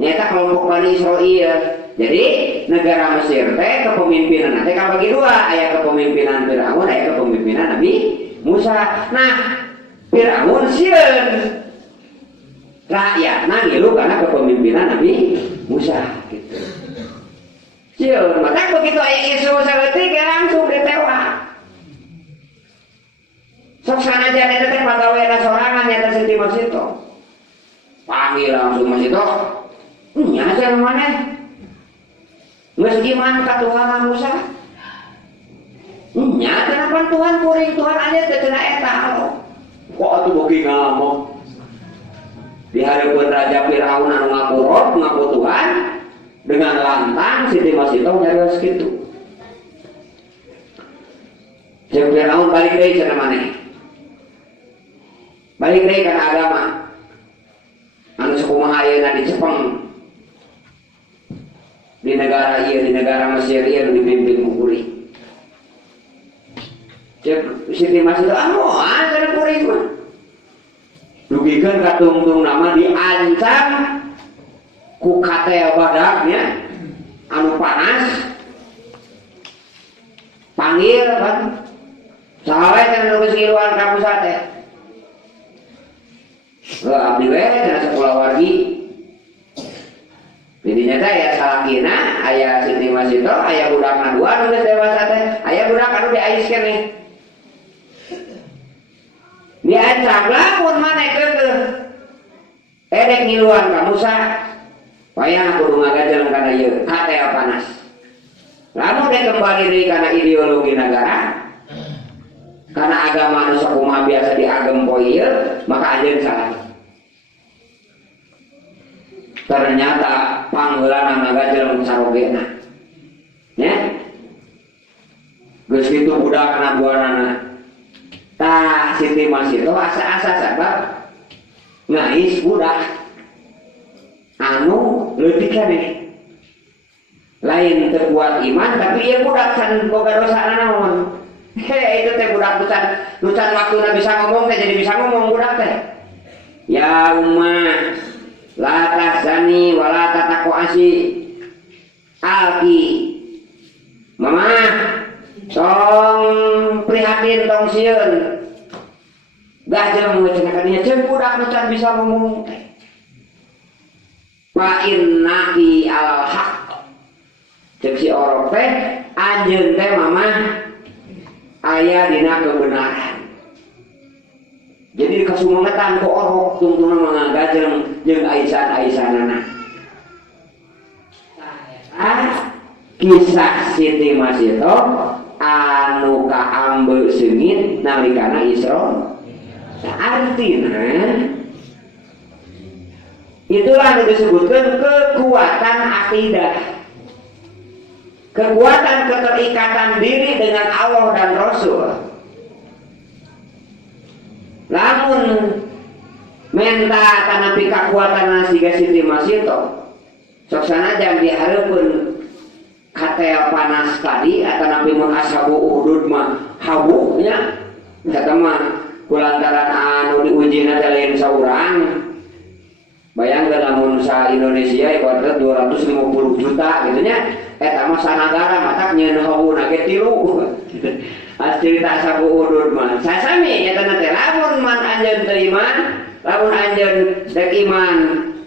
nyata kelompok Bani Israil. Jadi negara Mesir teh kepemimpinan teh kabagi dua, aya kepemimpinan Firaun, aya kepemimpinan Nabi Musa. Nah, Firaun sieun rakyatna ngilu karena kepemimpinan Nabi Musa gitu. Sieun, maka begitu aya isu saeutik langsung ditewak. Sok sanajan eta teh pagaweana sorangan nyata Siti Masito. Panggil langsung Masito. Nya cenah maneh. Geus gimana ka Tuhan Musa? Nya kenapa Tuhan kuring Tuhan aja teh cenah eta. Kok atuh beuki ngamuk. Di hareupeun Raja Firaun anu ngakurot ngaku Tuhan dengan lantang Siti Masito nyarios kitu. Jeung Firaun balik deui cenah maneh. Balik deui kana agama. Anu sakumaha ayeuna di Jepang. Di negara Mesir ieu dipimpin ku kuring. Cek Siti Masito moal kana kuring mah. Dugikeun ka tungtung nama diancam ku katel badagnya anu panas. Panggil kan. Sawe cenah nu geus ngiluan ka Musa teh. Abdi we cenah sakulawargi. Intinya teh aya salakina, aya Siti Masito, aya budakna dua nu geus dewasa teh, aya budak anu diais keneh. Diancam lamun maneh keukeuh. Edek ngiluan ka Musa. Payah kudu ngagajeleng kana ieu, katea panas. Lamun dek kembali deui kana ideologi negara, kana agama anu sakumaha biasa diagem poe ieu, maka anjeun salah. Ternyata pangheulana ngagajeleng sarogena. Nya. Geus kitu budakna buanana. Tah Siti Masito asa-asa sabab ngais budak anu leutik keneh. Lain teu kuat iman tapi ieu budak can boga dosana naon. Itu teh budak nucan waktuna bisa ngomong teh jadi bisa ngomong budak teh. Ya ummah la tahzani wa la tataqasi alki mama tong prihatin tong sieun gajeleng cenah kadinya ceun budak nu can bisa ngomong fa innaki alal haq ceuk si orok teh anjeun teh mama aya dina kebenaran. Jadi kasumangetan ku orok tungtuna mangagajeleng jeung aisan-aisanana. Kisah Siti Masito anu kaambeul seungit nalikana Isra. Artina itulah anu disebutkeun kekuatan akidah. Kekuatan keterikatan diri dengan Allah dan Rasul. Lamun menta tanapi kekuatan siga Siti Masito sok sanajan dihareupeun katel panas tadi atau nabi menghasabu uhudud mah habu nya eta mah kulantaran anu diujina teh lain saurang. Bayangkeun lamun sa Indonesia ibaratna 250 juta gitu nya eta mah sanagara matak nyeun hauna ge 3. Cerita sabu udur mah sasami nyata teh lamun man anjeun teu iman, lamun anjeun dek iman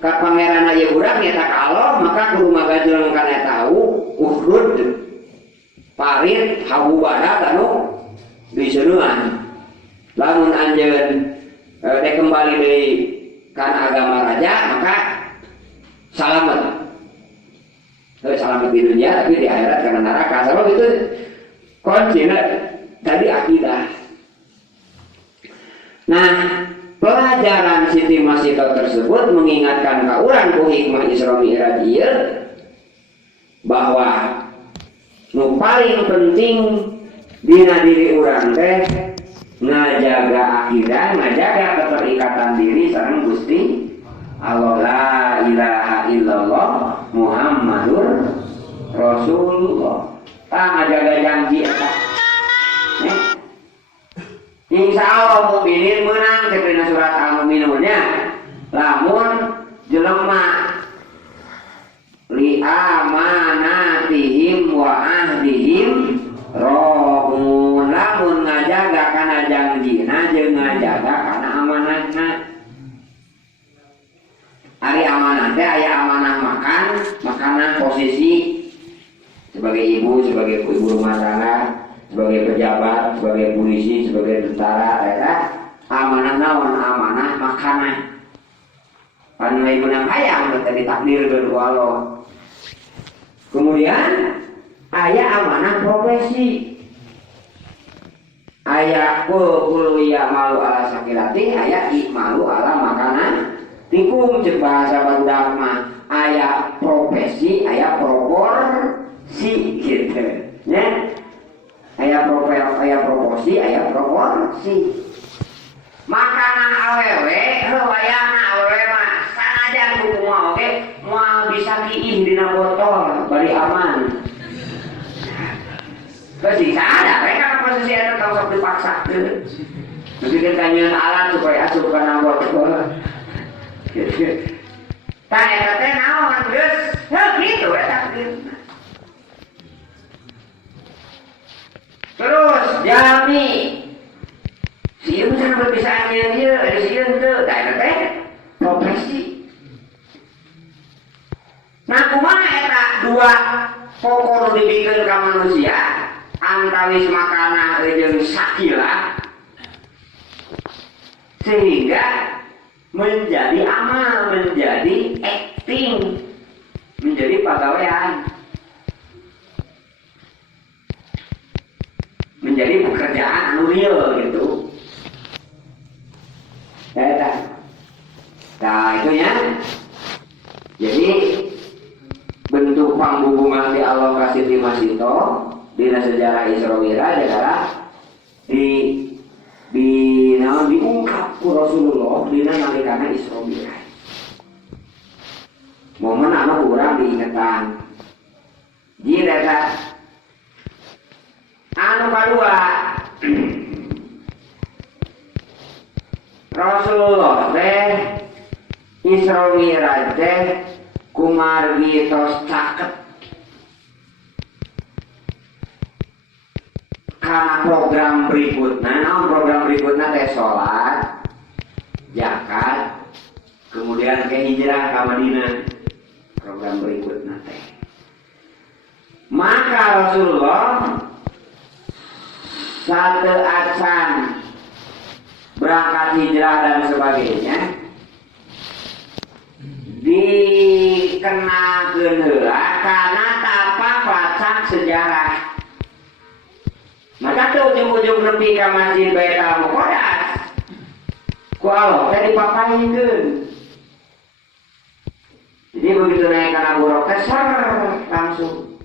ka pangeran aya budak nyata ka Allah, maka kudu magajeleng kana tahu uhdud parit hawu badak anu diseureun. Lamun anjeun dek kembali deui kana agama raja, maka salamet. Salamet di dunia tapi di akhirat kana neraka. Sabab itu kuncinya tadi akidah. Nah, pelajaran Siti Masito tersebut mengingatkan ka urang ku hikmah Isra Mi'raj ieu bahwa nu paling penting dina diri urang teh ngajaga akidah, ngajaga keterikatan diri sareng Gusti Allah. La ilaha illallah Muhammadur Rasulullah. Ngajaga janji eta. Insya Allah mukminin menang seperti surat Al-Mu'minunnya. Lamun jelema li amanatihim wa ahdihim rohun, lamun ngajaga kana janjina jeung ngajaga kana amanahna. Ari amanah teh aya amanah makan, makanan posisi sebagai ibu, sebagai ibu rumah tangga, sebagai pejabat, sebagai polisi, sebagai tentara, eta amanah naon? Amanah makanan. Pan lain menang hayang tadi takdir dari Allah. Kemudian aya amanah profesi. Aya kul ya malu ala sakilati, aya malu ala makanan. Tikum cek bahasa barudak mah aya profesi, aya proporsi gitu. Ya. Aya proporsi, aya proporsi. Makanan awewe, heuwayana awewe mah sanajan kudu mah oge moal bisa kiih dina botol bari aman. Geus ada mereka kan posisi eta tong sok dipaksakeun. Bikin tanyeun alat supaya asup kana botol. Tah eta teh naon geus? Heuh kitu eta kitu. Terus jalmi sieun cenah berpisah nyeun ieu, ada sieun teu, da eta teh profesi. Nah kumaha eta dua pokok nu dibikeun ka manusia antawis makana jeung sakilah sehingga menjadi amal, menjadi acting, menjadi pagawean, menjadi pekerjaan anu real gitu. Nah itu ya. Jadi bentuk panghubungan di Allah kasih di Masito dina sejarah Isra Mi'raj adalah diungkap ku Rasulullah dina nalikana Isra Mi'raj. Momen anu urang diingetan. Jadi eta anu kadua Rasulullah teh Isra Mi'raj teh kumargi tos caket karena program berikutnya. Nah program berikutnya teh sholat, zakat, kemudian ke hijrah ke Madinah. Program berikutnya teh. Maka Rasulullah satu acan berangkat hijrah dan sebagainya dikenakeun heula kana tapak pacak sejarah. Maka tuh ujung-ujung nepi ka Masjid Baitul Muqaddas ku Allah teh dipapahinkeun. Jadi begitu naik kana buruk teh langsung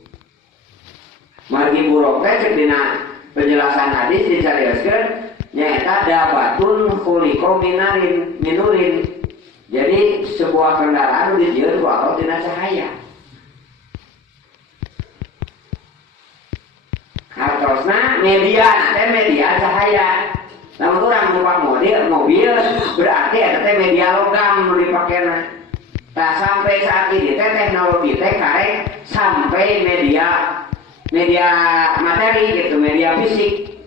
margi buruk teh cek dina penjelasan hadis dicarioskeun nyaeta dabatun khuliqa minurin. Jadi sebuah kendaraan dijieun ku Allah tina cahaya. Hartosna media cahaya. Namun urang numpak mobil berarti eta teh media logam nu dipakena. Tah sampai saat ini teh teknologi teh karek sampai media materi gitu, media fisik.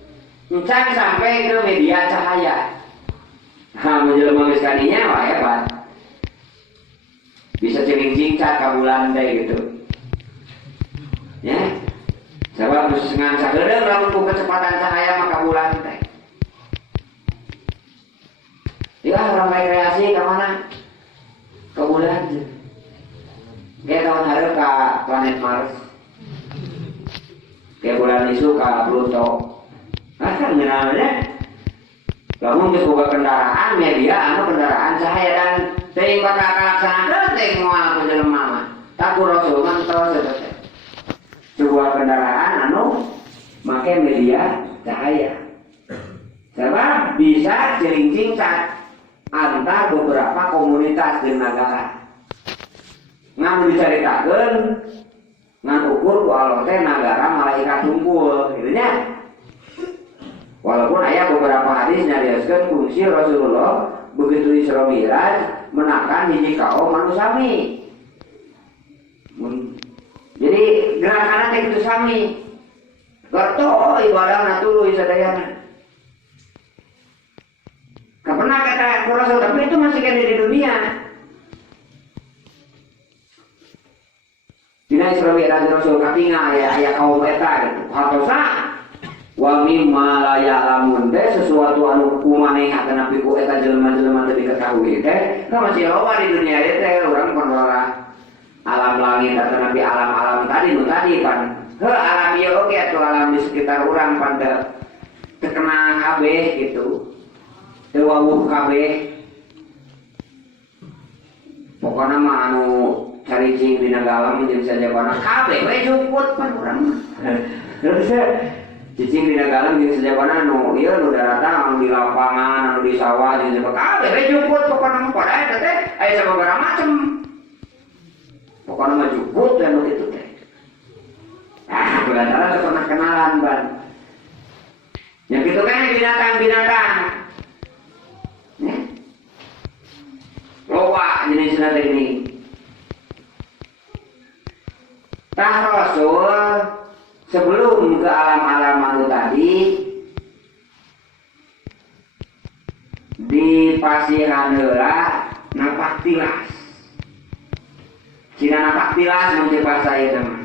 Encan sampai ke media cahaya. Menjelma geus kadinya wah hebat. Bisa cingcing-cingcat ka bulan teh gitu. Ya. Sebab ngan sageureum lamun ku kecepatan cahaya maka bulan teh. Ya orang rekreasi ke mana? Ke bulan. Dia tahun hareup ka planet Mars. Ke bulan isu ka Pluto. Kan ngeunana. Lamun geus boga kendaraan media anu kendaraan cahaya dan teuing bakal kalaksanakeun teh moal ku jelema mah. Tak ku Rasul mah tos eta teh. Sebuah kendaraan make media cahaya. Sebab bisa singkat antar beberapa komunitas di negara. Ngan diceritakeun ngan ukur ku Allah teh negara malaikat tungkul gitu nya. Walaupun aya beberapa hadis nyarioskeun fungsi Rasulullah begitu Isra Mi'raj menakan hiji kaum manusami. Jadi gerakanna teh kitu sami. Garto ibadahna tuluy sadayana. Pernah kata Rasul, tapi itu masih kena di dunia. Dina Isra Mi'raj Rasul katingal aya kaum eta gitu. Hatosa wa mimma la ya'lamun teh sesuatu anu kumaneh akan api ku eta jelema-jelema teu diketahui teh. Ka masih loba di dunia ieu teh urang pernah alam langit atau nabi alam-alam tadi nu tadi pan. Alam ieu oge atuh alam di sekitar urang pan terkenal kabeh gitu. Tewawuh kabeh pokoknya mah anu caricing dina galam jeung sajabana kabeh we juput pan urang terus cicing dina galam jeung sajabana anu ieu nu daratan anu di lapangan anu di sawah jeung sabab kabeh we juput pokoknya mah pada eta teh aya sababaraha macem pokoknya mah juput anu kitu teh kulantaran teu pernah kenalan ban nya kitu kan binatang-binatang loba jenisna teh ini. Tah Rasul sebelum ke alam-alam anu tadi di pasihan heula napak tilas. Cina napak tilas mun bahasa ieu mah.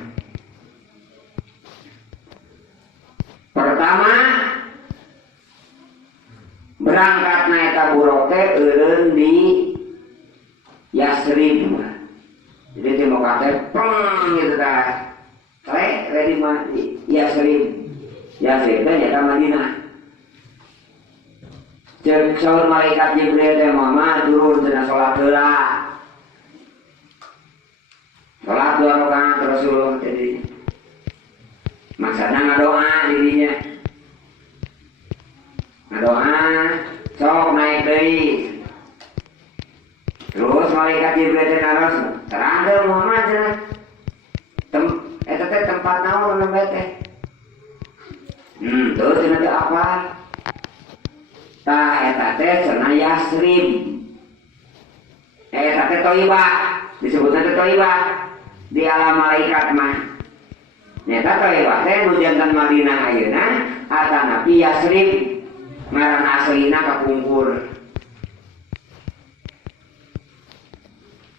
Pertama berangkatna eta buruk teh eureun di Yasrib. Jadi dia mau kata peng gitu dah. Ready mah Yasrib. Yasrib teh nyata Madinah. Cek saur malaikat Jibril teh mama turun cenah salat heula. Salat 2 rakaat Rasulullah jadi maksudnya ngadoa dirinya. Ngadoa sok naik deui. Terus malaikat Jibril teh naros, terang deh Muhammad cenah. Eta teh tempat naon anu teh? Terus cenah teh apa? Tah eta teh cenah Yasrib. Eta teh Thaibah, disebutna teh Thaibah di alam malaikat mah. Nyata Thaibah teh nu janten Madinah ayeuna atanapi Yasrib. Ngaran aslina kapungkur.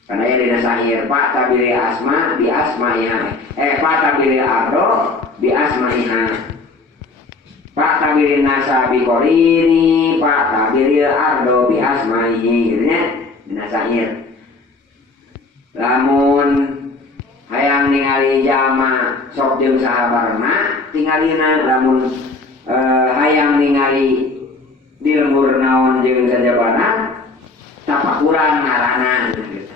Karena yang dina sahir Pak tabiri asma bi asmaiha. Pak tabiri ardo bi asmaiha. Pak tabiri nasa bi qorini, Pak tabiri ardo bi asmaihi gitu nya dina sahir. Lamun hayang ningali jama sok jeung sahabarna tingalina lamun hayang ningali di lembur naon jeung sajabana tapakuran ngaranna gitu.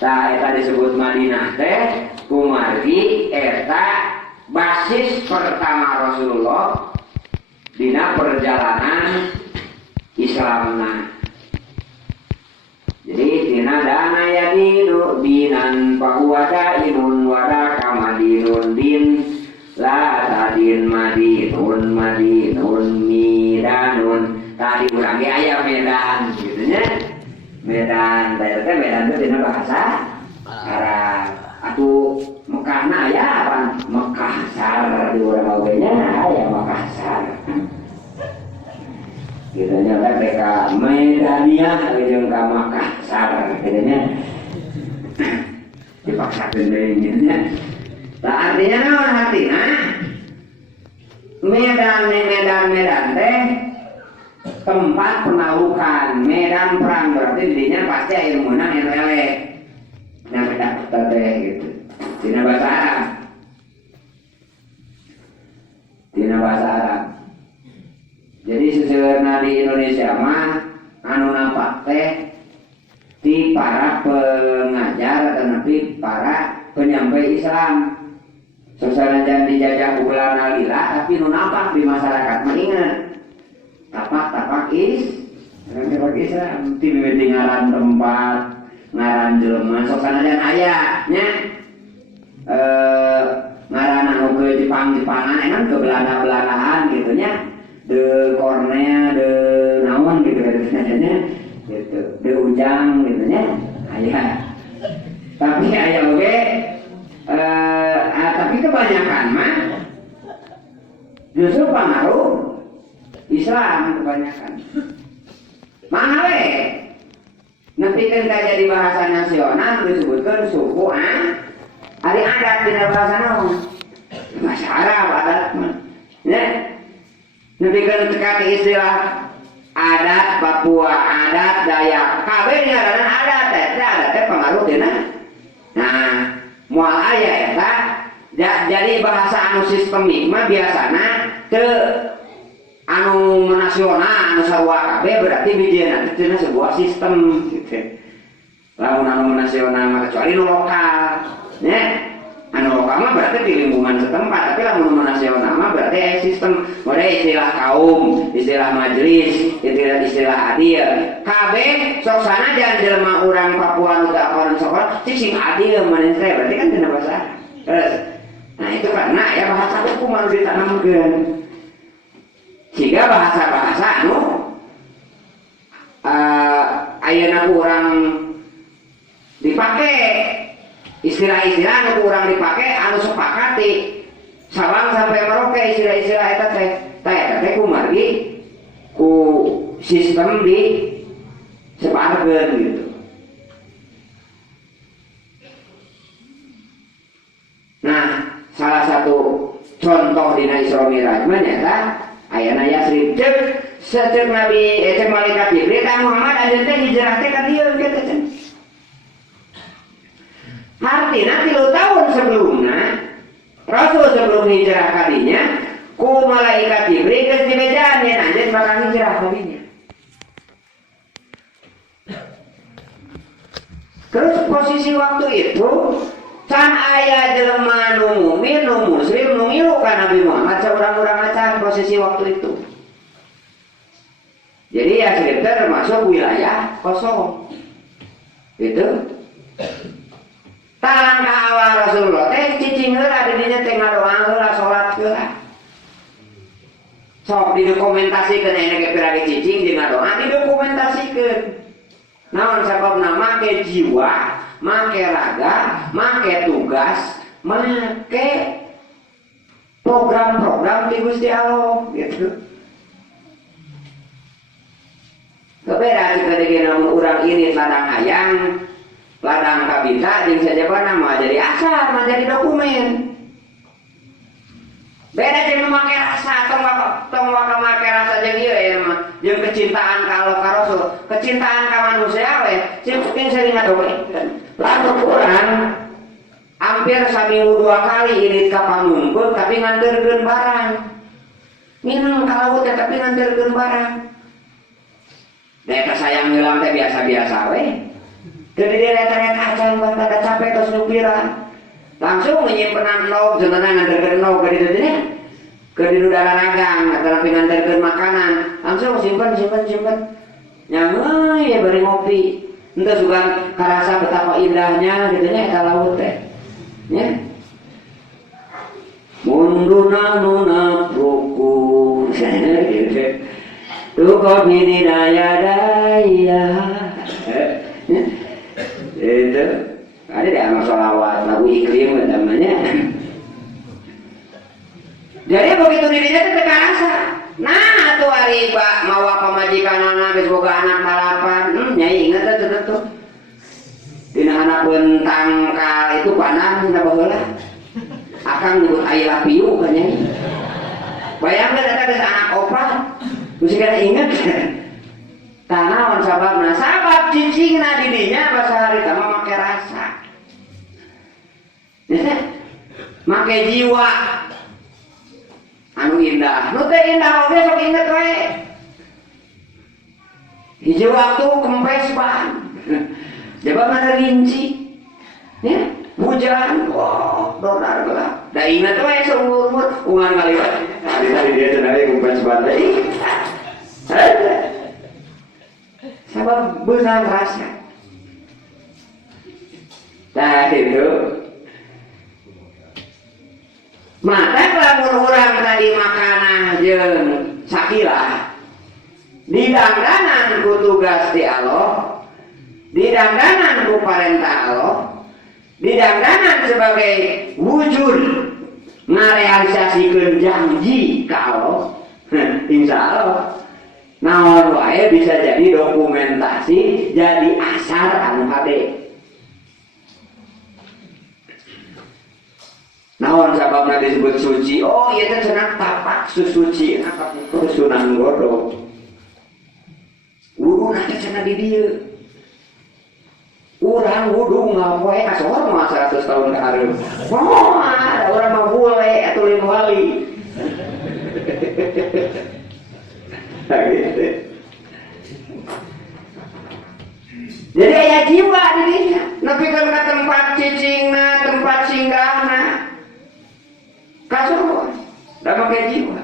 Tah eta disebut Madinah teh kumargi eta basis pertama Rasulullah dina perjalanan Islamna. Jadi dina dana yadinu dinan pahuwada inun wada kamadinun din la tadin madinun madinun midanun tadi urang ge aya Medan gitu nya. Medan, daerah Medan itu dina bahasa Arab. Atuh Mekahna aya apa? Mekassar di urang ogenya aya Makassar. Gitu nya mereka Medania jeung ka Makassar gitu nya. Dipaksakeun deui gitu nya. Tah artinya naon artina? Medan teh tempat penaklukan. Medan perang berarti dirinya pasti air menang yang elek yang beda teh gitu dina bahasa Arab. Dina bahasa Arab jadi sebenarnya di Indonesia mah anu nampak teh di para pengajar atau nanti para penyampai Islam Sesanajan dijajah Belanda lila, tapi nu nampak di masyarakat mengingat tapak Islam, ti ngaran tempat, ngaran jelema, sesanajan ayahnya, ngaran anu ke Jepang-Jepangan, emang ke Belanda-Belandaan gitunya, de Kornea, de naon gitu gitu, de Ujang gitunya, ayah. Tapi ayah oke. Tapi kebanyakan mah justru pengaruh Islam kebanyakan. Mana we? Nepikeun ka jadi bahasa nasional disebutkeun suku ari adat dina bahasa naon? Bahasa Arab adat mah. Ya. Nepikeun ka istilah adat Papua, adat Dayak, kabeh ngaranna adat teh pengaruh dina. Nah, moal aya eta jadi bahasa anu sistemik mah biasana teu anu nasional anu sarua kabeh berarti bijieuna teh sebuah sistem gitu. Lamun anu nasional mah kecuali nu lokal nya anu lokal mah berarti di lingkungan setempat, tapi lamun anu nasional mah berarti sistem mode istilah kaum, istilah majelis, istilah adil kabeh sok sanajan jelema urang Papua nu teu aparan sekolah cicing adil maneh teh berarti kan dina bahasa terus. Nah itu karena ya bahasa hukum harus ditanamkan. Sehingga bahasa-bahasa anu ayeuna kurang dipake, istilah-istilah anu kurang dipake anu sepakati Sabang sampai Merauke istilah-istilah eta teh kumargi ku sistem di separkeun gitu. Nah, salah satu contoh dina Isra Mi'raj mah nyata ayana Yasrib ceuk Nabi ceuk malaikat Jibril ka Muhammad anjeun teh hijrah teh ka dieu kitu teh. Artina 3 tahun sebelumna Rasul sebelum hijrah ka dinya ku malaikat Jibril geus dibejaan yen anjeun bakal hijrah ka dinya. Terus posisi waktu itu can aya jelema nu mukmin nu muslim nu ngilu ka Nabi Muhammad saurang-urang acan posisi waktu itu. Jadi ya cerita termasuk wilayah kosong. Itu. Talang ka awal Rasulullah teh cicing heula di dinya teh ngadoa heula salat heula. Sok didokumentasikeun ene ge piragi cicing jeung ngadoa didokumentasikeun. Naon sababna make jiwa, make raga, make tugas, make program-program di Gusti Allah gitu. Kebeda jika dengan urang ini ladang hayang, ladang kabita, jeung sajabana mah jadi asal, mah jadi dokumen. Beda jeung make rasa, tong waka make rasa jeung ieu ya mah, jeung kecintaan ka Allah ka Rasul, kecintaan ka manusia we, sing sering ngadoa. Lalu Quran hampir saminggu 2 kali irit ka pamungpeun tapi nganterkeun barang. Minum ka laut tapi nganterkeun barang. Eta sayang ngilang teh biasa-biasa we. Teu direta-reta acan banda capek tos nyupiran. Langsung nyimpenan nog jenengan nganterkeun nog ka ditu nya. Ke di udara ragang atau nganterkeun makanan. Langsung simpen. Nyangai ya bari ngopi. Entah juga karasa betapa indahnya gitu nya eta laut teh. Nya. Munduna nuna proku. Tu kopi daya. Itu ada di amal sholawat lagu iklim namanya. Jadi begitu dirinya itu terasa. Nah tuh hari mawa pemajikan anak boga anak malapan, nyai ingat tuh. Dina anak bentang kal itu panah dina baheula. Akang nyebut I love you kan nyai. Bayangkeun eta geus anak opat. Mesti kana inget. Tanawan sababna sabab cicingna di dinya basa harita mah make rasa. Ya, make jiwa anu indah. Nu teh indah oge sok inget we. Hiji waktu kempes ban. Coba mana rinci. Ya, hujan, donar gelap. Da ingat wae seumur umur uman ngaliwat. Hari dia cenah kumpas banda. Sabab beunang rasa. Nah itu. Mata lamun urang tadi makanah jeung sakilah. Didangdanan ku tugas ti Allah, didangdanan ku parentah Allah, didangdanan sebagai wujud ngarealisasikeun janji ka Allah. Insya Allah naon wae bisa jadi dokumentasi, jadi asar anu hade. Naon sababna disebut suci? Oh ieu teh cenah tapak susuci na ka Sunan Godog. Wudu nanti cenah di dieu. Urang wudu ngapoe kasohor mah 100 tahun ka hareup. Oh, ada urang mah bule atuh lin wali. Jadi aya jiwa di dinya, nepikeun ka tempat cicingna, tempat singgahna. Kasohor, da make jiwa.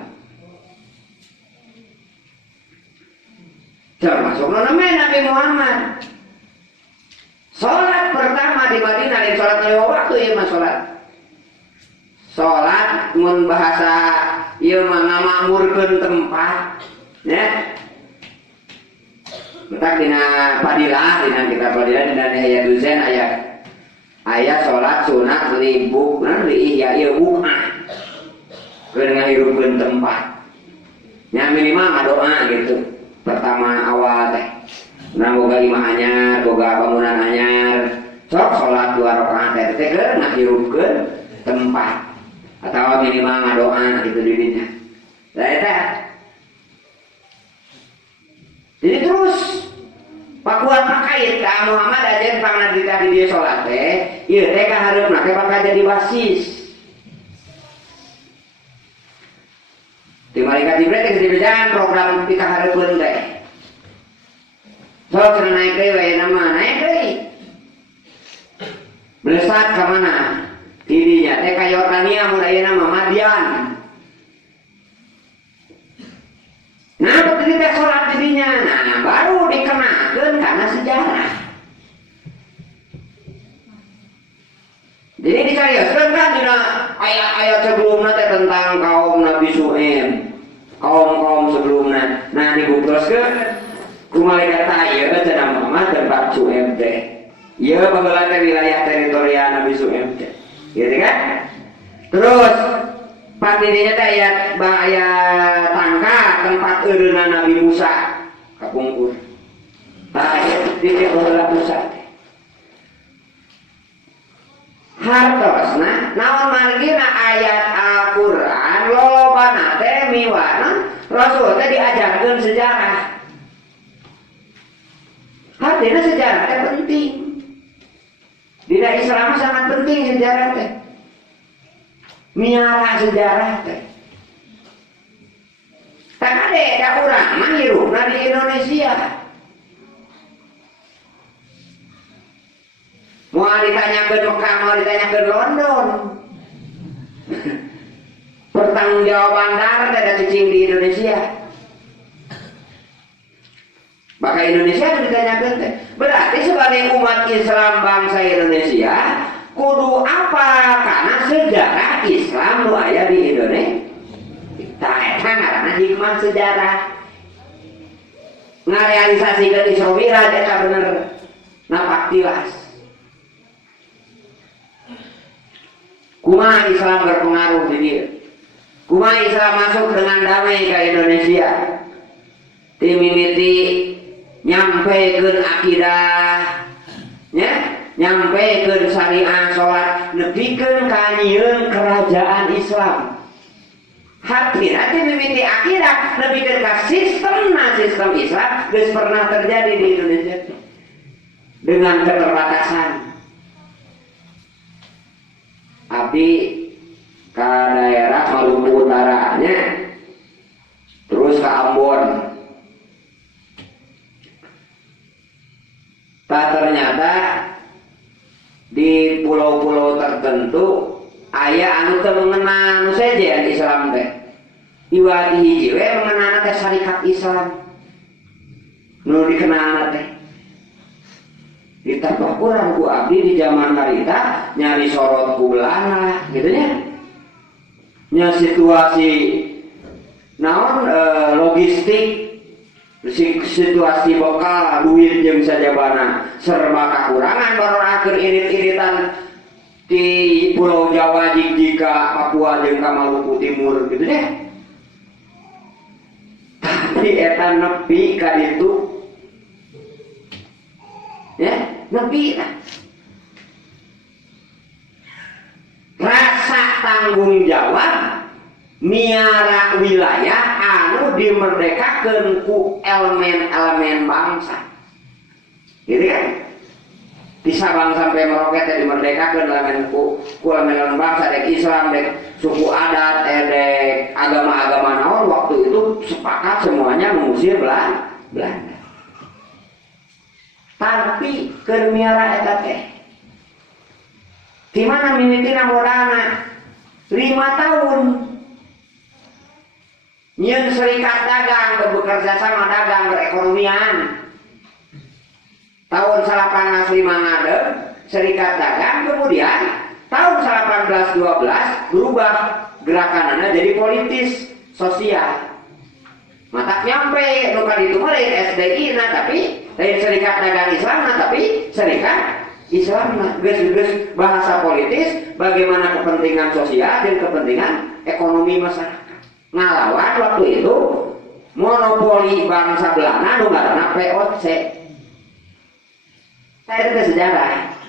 Termasuk Nabi Muhammad. Sholat pertama di Madinah dan sholat lima waktu ya mas sholat. Sholat mun bahasa ieu mah ngamakmurkeun tempat, ya. Entak dina Fadilah, dina kitab Fadilah dina ayat dusen ayat sholat sunat libuk nan li ihya ieu buka. Keur ngahirupkeun tempat. Nya minimal ngadoa gitu. Pertama awal teh nah boga imah anyar, boga bangunan anyar, sok sholat 2 rakaat teh keur ngahirupkeun tempat atau minimal ngadoa gitu dirinya. Lah eta. Jadi terus pakuan pakait ka Muhammad ajen pangna di dia sholat teh, ieu teh kahareupna teh bakal jadi basis. Di malaikat Jibril teh dibejahan program pika hareupeun teh. Sok cenah naik deui we nama naik deui. Melesat ka mana? Tidinya teh ka Yordania mun ayeuna mah Madian. Nah, begitu teh salat tidinya. Nah, baru dikenakeun kana sejarah. Jadi dicarioskeun kan dina ayat-ayat sebelumna teh tentang kaum Nabi Syuaib. Kaum sebelumnya. Nah dibuktioskeun ku malaikat ieu cenah Muhammad tempat Syuaib teh. Ieu baheula teh wilayah teritorial Nabi Syuaib teh. Gitu kan? Terus patidinya teh ayat tangka tempat eureuna Nabi Musa kapungkur. Tah ieu di baheula Musa teh. Hartosna naon margina ayat Al-Qur'an lolobana teh miwana Rasul teh diajarkeun sejarah. Hadina sejarah teh penting. Dina Islam sangat penting sejarah teh. Miara sejarah teh. Tak ade da urang mah hirupna di Indonesia. Mau ditanyakeun Mekah, mau ditanyakeun London. Pertanggungjawaban darat ada cicing di Indonesia. Maka Indonesia harus ditanyakeun teh. Berarti sebagai umat Islam bangsa Indonesia kudu apa? Karena sejarah Islam nu aya di Indonesia. Tah eta ngaranna hikmah sejarah. Ngarealisasikeun Isra Mi'raj eta bener napak tilas. Kumaha Islam berpengaruh di dia. Kumaha Islam masuk dengan damai ke Indonesia. Timimiti nyampekeun akidah, nya, nyampekeun syariah salat, nepikeun ka nyieun kerajaan Islam. Hati mimiti akidah nepikeun ka sistem Islam geus pernah terjadi di Indonesia dengan keterbatasan. Abdi ke daerah Maluku Utaranya, terus ke Ambon. Ternyata di pulau-pulau tertentu aya anu teu mengenal nu sejen Islam teh. Iwadi hiji we mengenalna teh syariat Islam. Nu dikenalna teh. Ditambah kurang ku abdi di zaman harita nyari sorot kulana gitu nya. Nya situasi naon logistik situasi bekal duit jeung sajabana serba kakurangan baru akhir irit-iritan di Pulau Jawa jika Papua jeung ka Maluku Timur gitu deh. Tapi eta nepi ka ditu ya nepi lah. Rasa tanggung jawab miara wilayah anu dimerdekakeun ku elemen-elemen bangsa. Gitu kan? Bisa bangsa sampai Merauke teh dimerdekakeun elemen ku elemen bangsa dek Islam, dek suku adat, dek agama-agama naon waktu itu sepakat semuanya mengusir Belanda. Tapi keur miara eta teh di mana mimitina modalna 5 tahun. Nyeun serikat dagang bekerja sama dagang berekonomian. Tahun 1805 ngadeg serikat dagang, kemudian tahun 1812 berubah gerakanana jadi politis sosial. Mata nyampe nu ka ditu mah SDI na tapi lain serikat dagang Islam na tapi serikat Islam na geus bahasa politis bagaimana kepentingan sosial dan kepentingan ekonomi masyarakat. Ngalawan waktu itu monopoli bangsa Belanda nu ngaranna VOC. Saya itu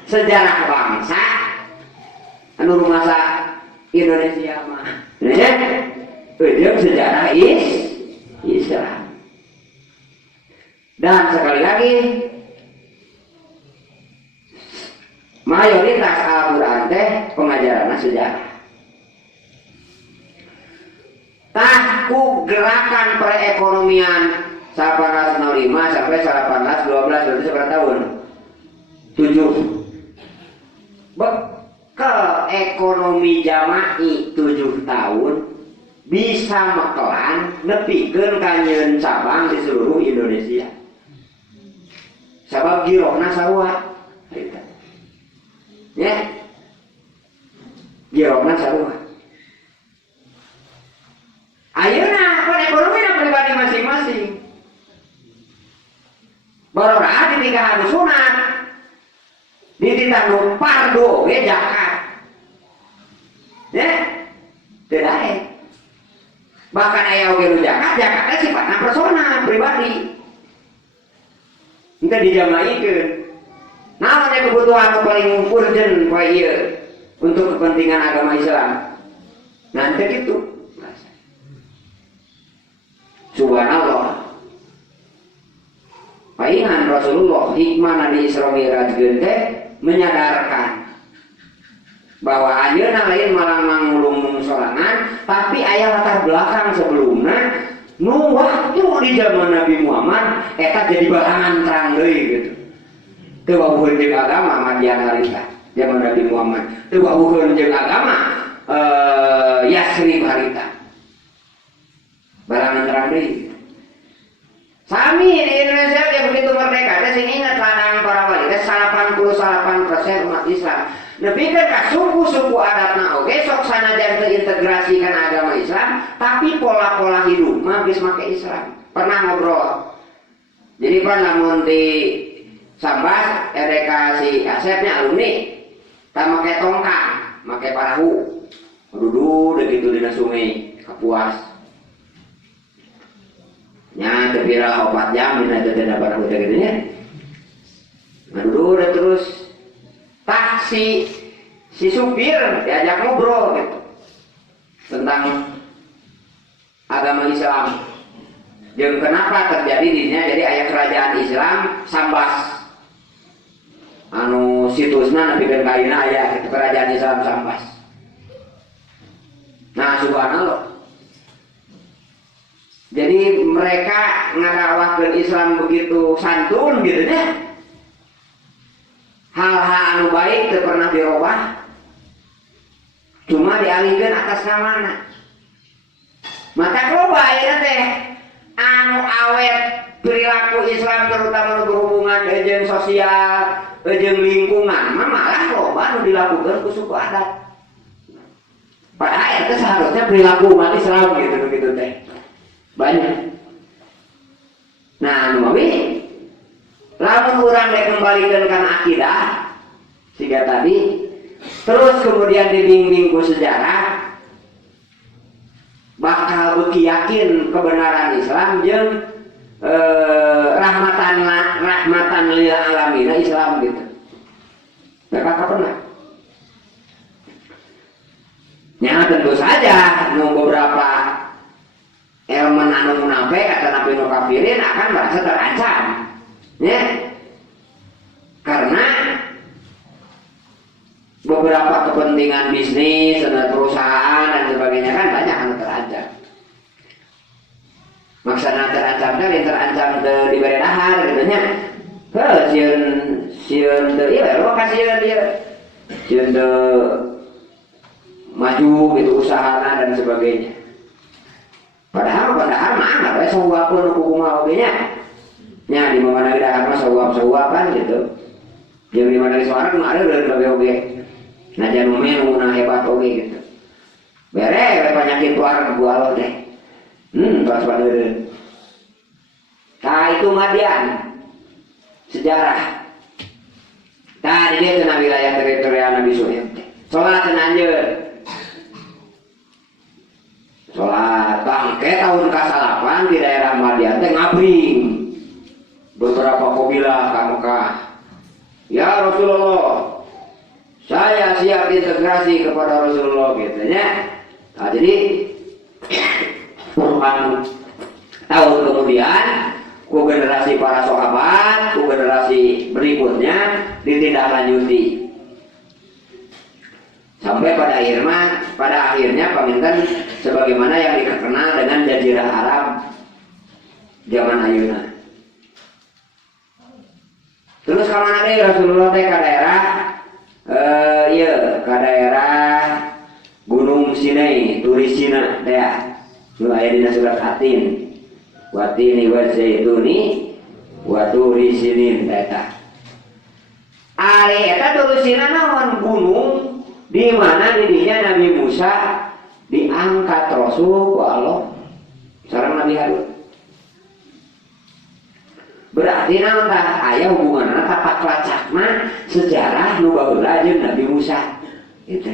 sejarah bangsa anu rumasa Indonesia mah. Ya, itu sejarah Islam. Dan sekali lagi mayoritas Al-Quran teh pengajaranna sejarah. Tahku gerakan perekonomian 1805 sampai 1812 berarti seberapa tahun? 7. Bekal ekonomi jama'i 7 tahun bisa mekelan nepikeun ka nyeun cabang di seluruh Indonesia. Sabab girohna sarua. Ya. Girohna sarua. Ayeuna ekonomi pribadi masing-masing. Barora di nikahan sunat. Di ditanggung pardo we zakat. Ya. Tidak. Bahkan aya oge nu zakatnya sifatna personal pribadi. Henteu dijamaikeun. Naon aya kebutuhan paling urgent poe ieu untuk kepentingan agama Islam. Nanti gitu. Subhanallah. Paingan Rasulullah hikmah Nabi Isra Mi'raj teh menyadarkan bahwa ayeuna lain malah mangulung sorangan, tapi aya latar belakang sebelumnya nu waktu di zaman Nabi Muhammad eta jadi barangan terang deui gitu. Teu wawuheun jeung agama madian harita zaman Nabi Muhammad. Teu wawuheun jeung agama Yasrib harita. Barangan terang deui. Sami di Indonesia dia begitu merdeka, teh sing ingat ladang para wali teh 88% umat Islam. Nepikeun ka suku-suku adatna oge sok sanajan terintegrasikan agama Islam, tapi pola-pola hidup mah geus make Islam. Pernah ngobrol. Jadi pan lamun di Sambas RDK si Asepnya alumni, tak make tongkang, make parahu. Dudu begitu dina sungai Kapuas. Nya teu pira 4 jam dina teh dapat hotel kitu nya. Dudu terus taksi si supir diajak ngobrol gitu tentang agama Islam. Jeung kenapa terjadi dirinya jadi aya kerajaan Islam Sambas. Anu situsna nepikeun ka ayeuna aya kitu kerajaan Islam Sambas. Nah, subhanallah. Jadi mereka ngadakwahkeun Islam begitu santun gitu nya. Hal-hal anu baik teu pernah dirobah. cuma dialihkan atas namana. Maka coba ya teh anu awet perilaku Islam terutama berhubungan dengan sosial, dengan lingkungan, malah loba anu dilakukan ku suku adat. Padahal itu seharusnya perilaku umat Islam gitu teh banyak. Nah, anu lamun urang dek kembalikan kana akidah siga tadi, terus kemudian dibimbing ku sejarah, bakal beuki yakin kebenaran Islam jeung rahmatan lil alamin Islam gitu. Mereka pernah. Ya tentu saja beberapa elemen anu munafik atau nabi nu kafirin akan merasa terancam. Ya. Karena beberapa kepentingan bisnis dan perusahaan dan sebagainya kan banyak yang terancam. Maksudnya terancam diberi dahar gitu nya. Sieun teu ieu lokasi dia. Sieun maju gitu usaha dan sebagainya. Padahal mana we sawapun kumaha oge nya. Nya di mana di dahar mah sawap-sawapan gitu. Jeung di mana di suara mah ada lebih oge. Nah jangan menuna hebat oge gitu. Bere penyakit tuar buah teh. Terus badeun. Itu madian sejarah. Tadi dia kena wilayah teritorial Nabi Suhaib. Sholat anjeun. Sholat bangke tahun ke-8 di daerah Madian teh ngabring. Beberapa kabilah ka Mekah. Ya Rasulullah, saya siap integrasi kepada Rasulullah gitu ya. Nah, jadi puluhan tahun kemudian ku generasi para sahabat, ku generasi berikutnya ditindaklanjuti. Sampai pada akhirnya paminten sebagaimana yang dikenal dengan Jazirah Arab zaman ayeuna. Terus ka mana deui Rasulullah teh ka daerah ka daerah Gunung Sinai, Turisina teh. Nu aya dina surat Atin. Watini wa zaituni wa turi sinin eta. Ari eta Turisina naon gunung di mana didinya Nabi Musa diangkat Rasul ku Allah sareng Nabi Harun. Berarti naon tah aya hubunganna tapak lacakna sejarah nu baheula jeung Nabi Musa. Gitu.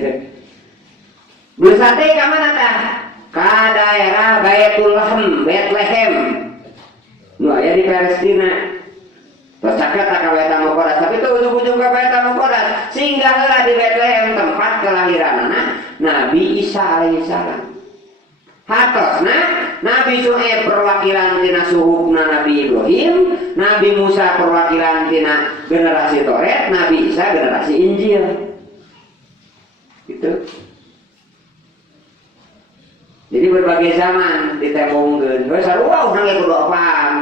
Bersate ka mana tah? Ka daerah Bethlehem. Nu aya di Palestina. Terus caket ka Baitul Muqaddas, tapi itu ujung-ujung ka Baitul Muqaddas. Singgah heula di Bethlehem tempat kelahiranna Nabi Isa alaihissalam. Hatosna Nabi Suhaib perwakilan tina suhubna Nabi Ibrahim, Nabi Musa perwakilan tina generasi Toret, Nabi Isa generasi Injil. Gitu. Jadi berbagai zaman ditembongkeun. Wes sarua urang ge kudu paham.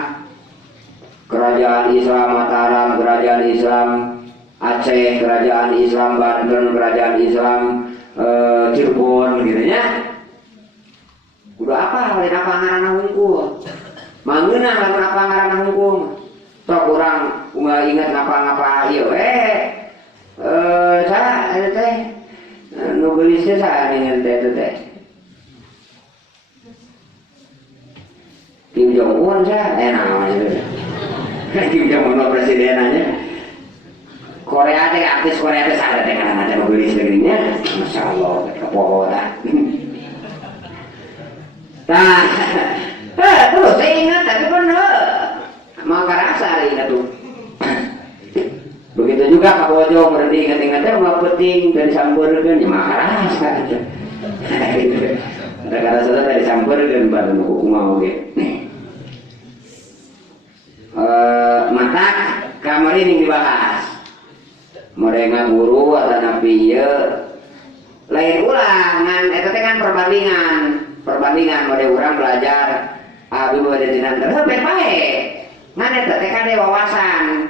Kerajaan Islam Mataram, kerajaan Islam Aceh, kerajaan Islam Banten, kerajaan Islam Cirebon gitu nya. Udah apa lain apa ngaranna hungkul. Mangeunah lamun apa ngaranna hungkul. Sok urang unggal inget ngapa-ngapa ieu we. Saha eta teh? Nu geulis teh saha ningeun teh. Kim Jong Un saha namanya. Kim Jong Un presidenannya. Korea teh artis Korea teh saha teh kana macam geulis teh nya. Masyaallah kapoho tah. Nah, terus saya ingat tapi bener mau kerasa ingat tuh. Begitu juga Kak Bojo berarti ingat-ingatnya mau penting dari sampurkan ya maka rasa aja. Karena sudah dari sampurkan baru nuku mau gitu. Mata kamar ini dibahas. Mereka guru atau nabi ya lain ulangan, itu kan perbandingan mode orang belajar abi mode dinan terus baik ngan eta teh kan wawasan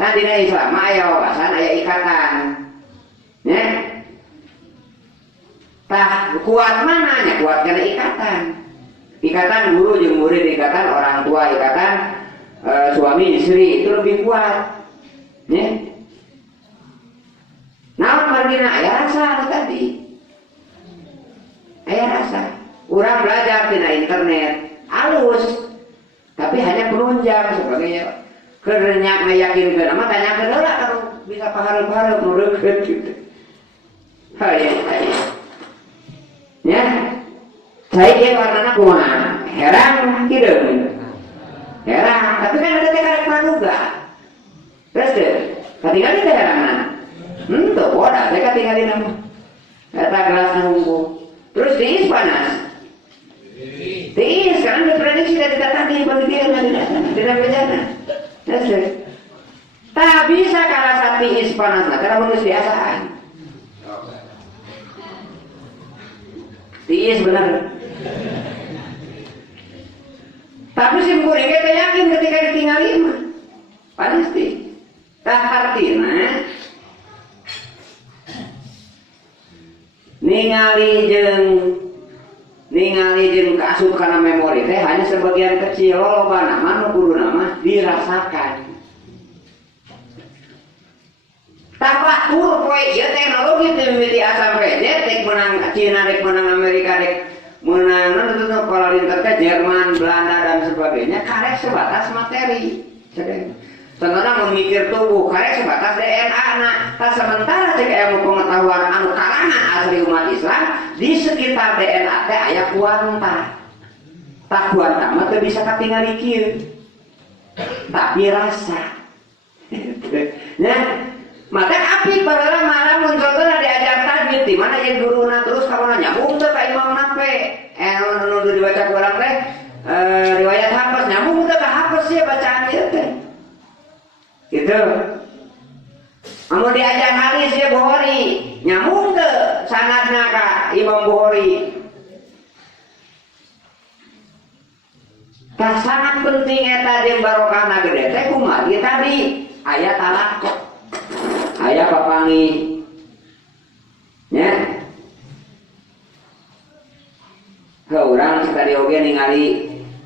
tadi dina Islam aya wawasan aya ikatan nya kuat mananya? Kuat karena ikatan guru jeung murid, ikatan orang tua, ikatan suami istri itu lebih kuat. Ya. Naon margina aya rasa tadi. Aya rasa. Urang belajar tina internet halus, tapi hanya penunjang sebagainya. Kerenyak meyakinkeun mah tanyakeun heula kalau bisa pahareup-hareup meureun gitu. Hayang. Ya. Saya yang warnanya kumaha? Herang kideung. Herang, tapi kan ada karek praduga. Terus deh, katingali teh herangan. Tuh boda, saya katingali nama. Eta gelasna unggul. Terus diis panas. Diis, karena diprediksi dari data di penelitian tidak bejana. Terus deh. Tak bisa karasa tiis panas, karena manusia biasaan. Tiis benar. Tapi si murid kita yakin ketika ditinggalin mah pasti. Tak artinya ningali jeung kaasup kana memori teh hanya sebagian kecil, loba nama nu kudu nama dirasakan. Tambah tur poe ieu teknologi teh mimiti asam pede tek menang Cina, dek menang Amerika, dek menang kepala lintas Jerman, Belanda dan sebagainya, karek sebatas materi. Sebenarnya memikir tubuh, karek sebatas DNA. Nah, sementara cek ilmu pengetahuan anu kalangan asli umat Islam di sekitar DNA teh aya kuanta. Tak kuanta mah teu bisa katingali kieu. Tapi rasa. Ya, maka apik baheula malah munculkeun diajar tajwid di mana jeung guruna terus kawana nyambung teh ka imam nape. Nu dibaca ku urang teh riwayat hafaz nyambung teh ka hafaz ya bacaan ieu teh. Gitu. Amun diajar hadis ya Bukhari, nyambung teu sanadna ka Imam Bukhari. Tah sangat penting eta jeung barokahna gede teh kumaha ieu tadi aya talaqo. Aya papangi. Nya. Ka urang sakali oge ningali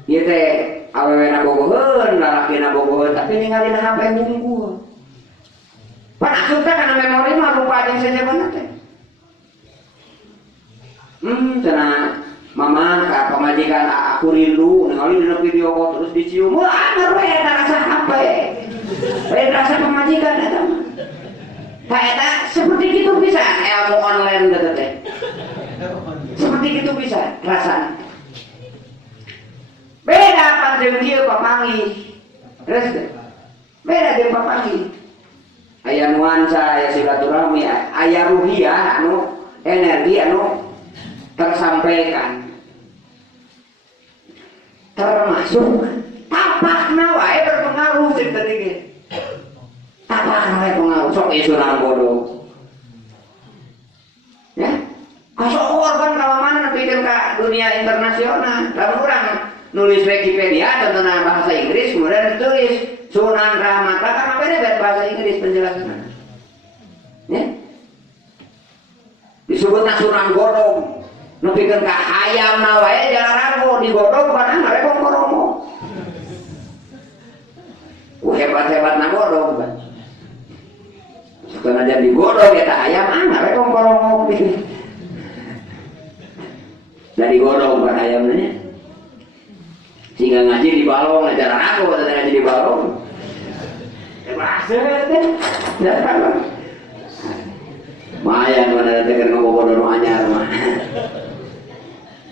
ieu teh awewena bogoheun, lalakina bogoheun, tapi ningali na hape unggul. Pan asup teh kana memori mah rupa jeung sajabanna teh. Cenah mama ka pamajikan aku rindu ningali dina video call terus dicium. Wah, baru eta rasa hape. Rasa pamajikan eta mah. Tah eta seperti itu bisa ilmu online teh. Seperti itu bisa rasanya. Beda panjang kieu papangi. Terus beda jeung papangi. Aya nuansa, aya silaturahmi, aya ruhiyah anu energi anu tersampaikan. Termasuk tapakna wae berpengaruh cek tadi ge. Tapakna wae pengaruh sok ieu surang bodoh. Ya. Kasok korban ka mana nepikeun ka dunia internasional. Lamun urang nulis Wikipedia tentang bahasa Inggris kemudian ditulis Sunan Rahmat karena beda bahasa Inggris penjelasannya. Ya. Disebutna Sunan Godong. Nepikeun ka hayamna wae jalan rago digodong padahal mereka koromo. Hebat-hebatna godong kan. Setelah jadi godong eta hayam mereka koromo. Dari godong kan hayamnya. Sehingga ngaji di balong, ngajar aku atau ngaji di balong. Bahasa teh, datang. Maya mana tekan ngobodo anyar mah.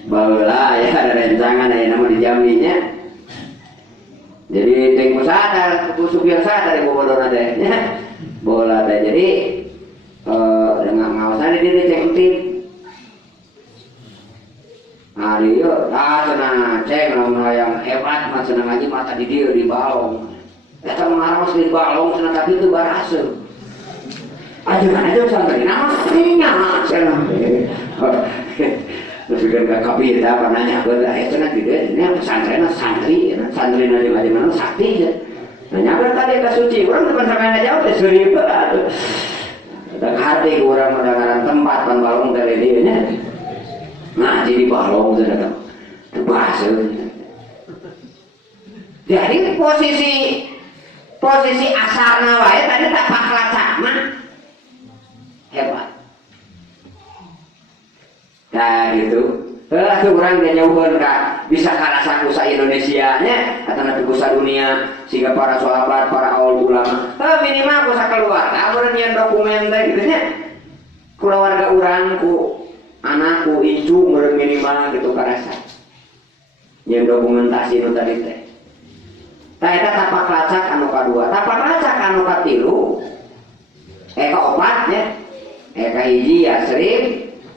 Baheula ya ada rencangan aya nama dijaminnya. Jadi teu sadar, supir sadar ngobodo teh nya. Bola teh jadi dengan ngawasan di cek tim. Hari yuk, senang ceng yang hebat mah senang ngaji mata di dia di balong. Eta mengaros di balong senang tapi itu barase. Aja sampai nama nya senang. Terus kan kabeh apa nanya beula senang di dia nya santri di mana sakti ya. Nanya berkali ka suci urang depan sampean jawab teh seribu atuh. Da hati urang mendengaran tempat pan balong dari dia nya. ngaji di balong sudah bahasa. Jadi posisi asarna wae tadi tak paklacak mah hebat. Nah gitu. Tuh orang dia nyaukeun ka bisa karasa ku sa Indonesia nya atana ku sa dunia sehingga para sahabat, para ulama. Minimal ku sa keluarga urang nyen dokumen teh kitu nya. Keluarga urang ku anakku icu meureun minimal gitu karasa. Nyen dokumentasi nu tadi teh. Tah eta tapak lacak anu kadua, tapak lacak anu katilu kaopat nya. Kahiji Yasrib,